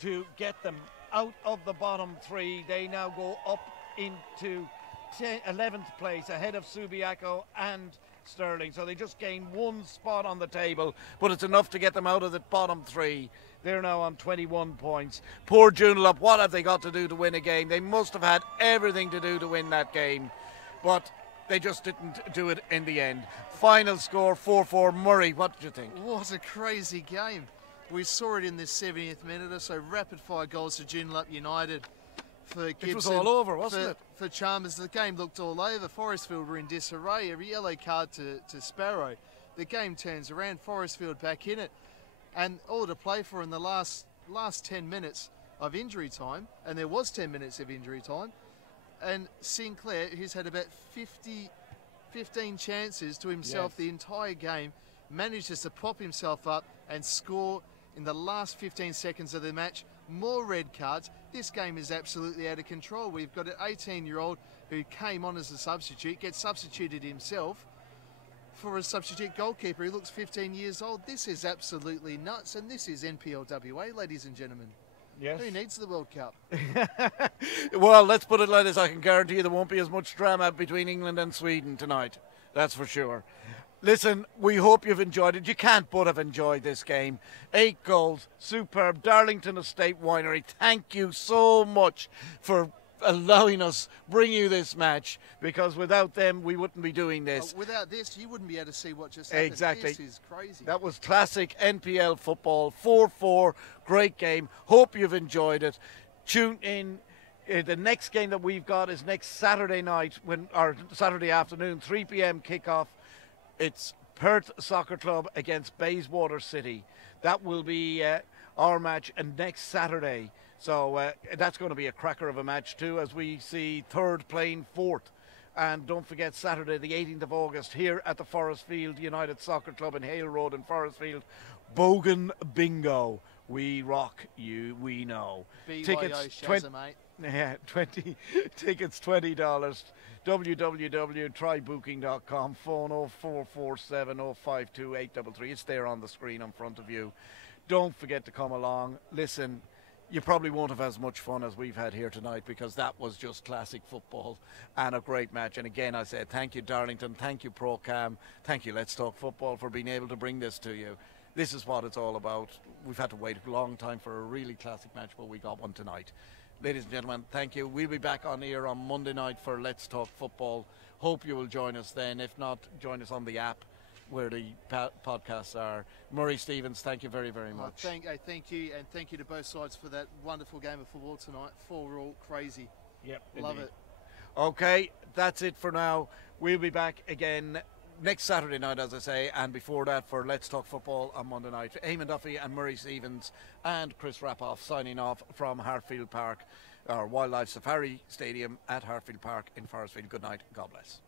to get them out of the bottom 3. They now go up into 11th place, ahead of Subiaco and Stirling. So they just gain 1 spot on the table, but it's enough to get them out of the bottom 3. They're now on 21 points. Poor Joondalup, what have they got to do to win a game? They must have had everything to do to win that game, but they just didn't do it in the end. Final score 4-4. Murray, what did you think? What a crazy game. We saw it in the 70th minute or so. Rapid fire goals to Joondalup United. For Gibson, it was all over, wasn't it? For Chalmers, the game looked all over. Forrestfield were in disarray. A yellow card to Sparrow. The game turns around. Forrestfield back in it. And all to play for in the last 10 minutes of injury time. And there was 10 minutes of injury time. And Sinclair, who's had about 15 chances to himself the entire game, manages to pop himself up and score in the last 15 seconds of the match. More red cards. This game is absolutely out of control. We've got an 18-year-old who came on as a substitute, gets substituted himself for a substitute goalkeeper who looks 15 years old. This is absolutely nuts, and this is NPLWA, ladies and gentlemen. Yes. Who needs the World Cup? Well, let's put it like this. I can guarantee you there won't be as much drama between England and Sweden tonight. That's for sure. Listen, we hope you've enjoyed it. You can't but have enjoyed this game. 8 goals, superb. Darlington Estate Winery, thank you so much for allowing us bring you this match, because without them we wouldn't be doing this. Without this you wouldn't be able to see what just happened. Exactly. This is crazy. That was classic NPL football. 4-4, great game. Hope you've enjoyed it. Tune in. The next game that we've got is next Saturday night, or Saturday afternoon, 3 p.m. kickoff. It's Perth Soccer Club against Bayswater City. That will be our match, and next Saturday. So that's going to be a cracker of a match too, as we see 3rd playing 4th. And don't forget, Saturday the 18th of August here at the Forrestfield United Soccer Club in Hale Road in Forrestfield. Bogan Bingo. We rock you, we know. BYO Shazza, mate. Yeah, 20 tickets, $20. www.trybooking.com. Phone 0447 052 833. It's there on the screen in front of you. Don't forget to come along. Listen, you probably won't have as much fun as we've had here tonight, because that was just classic football and a great match. And again, I say thank you, Darlington. Thank you, ProCam. Thank you, Let's Talk Football, for being able to bring this to you. This is what it's all about. We've had to wait a long time for a really classic match, but we got one tonight. Ladies and gentlemen, thank you. We'll be back on air on Monday night for Let's Talk Football. Hope you will join us then. If not, join us on the app where the podcasts are. Murray Stevens, thank you very, very much. Thank you, and thank you to both sides for that wonderful game of football tonight. 4 were all crazy. Yep, love indeed. it. Okay, that's it for now. We'll be back again next Saturday night, as I say, and before that for Let's Talk Football on Monday night. Eamon Duffy and Murray Stevens and Chris Rapoff signing off from Hartfield Park, our Wildlife Safari Stadium at Hartfield Park in Forrestfield. Good night. God bless.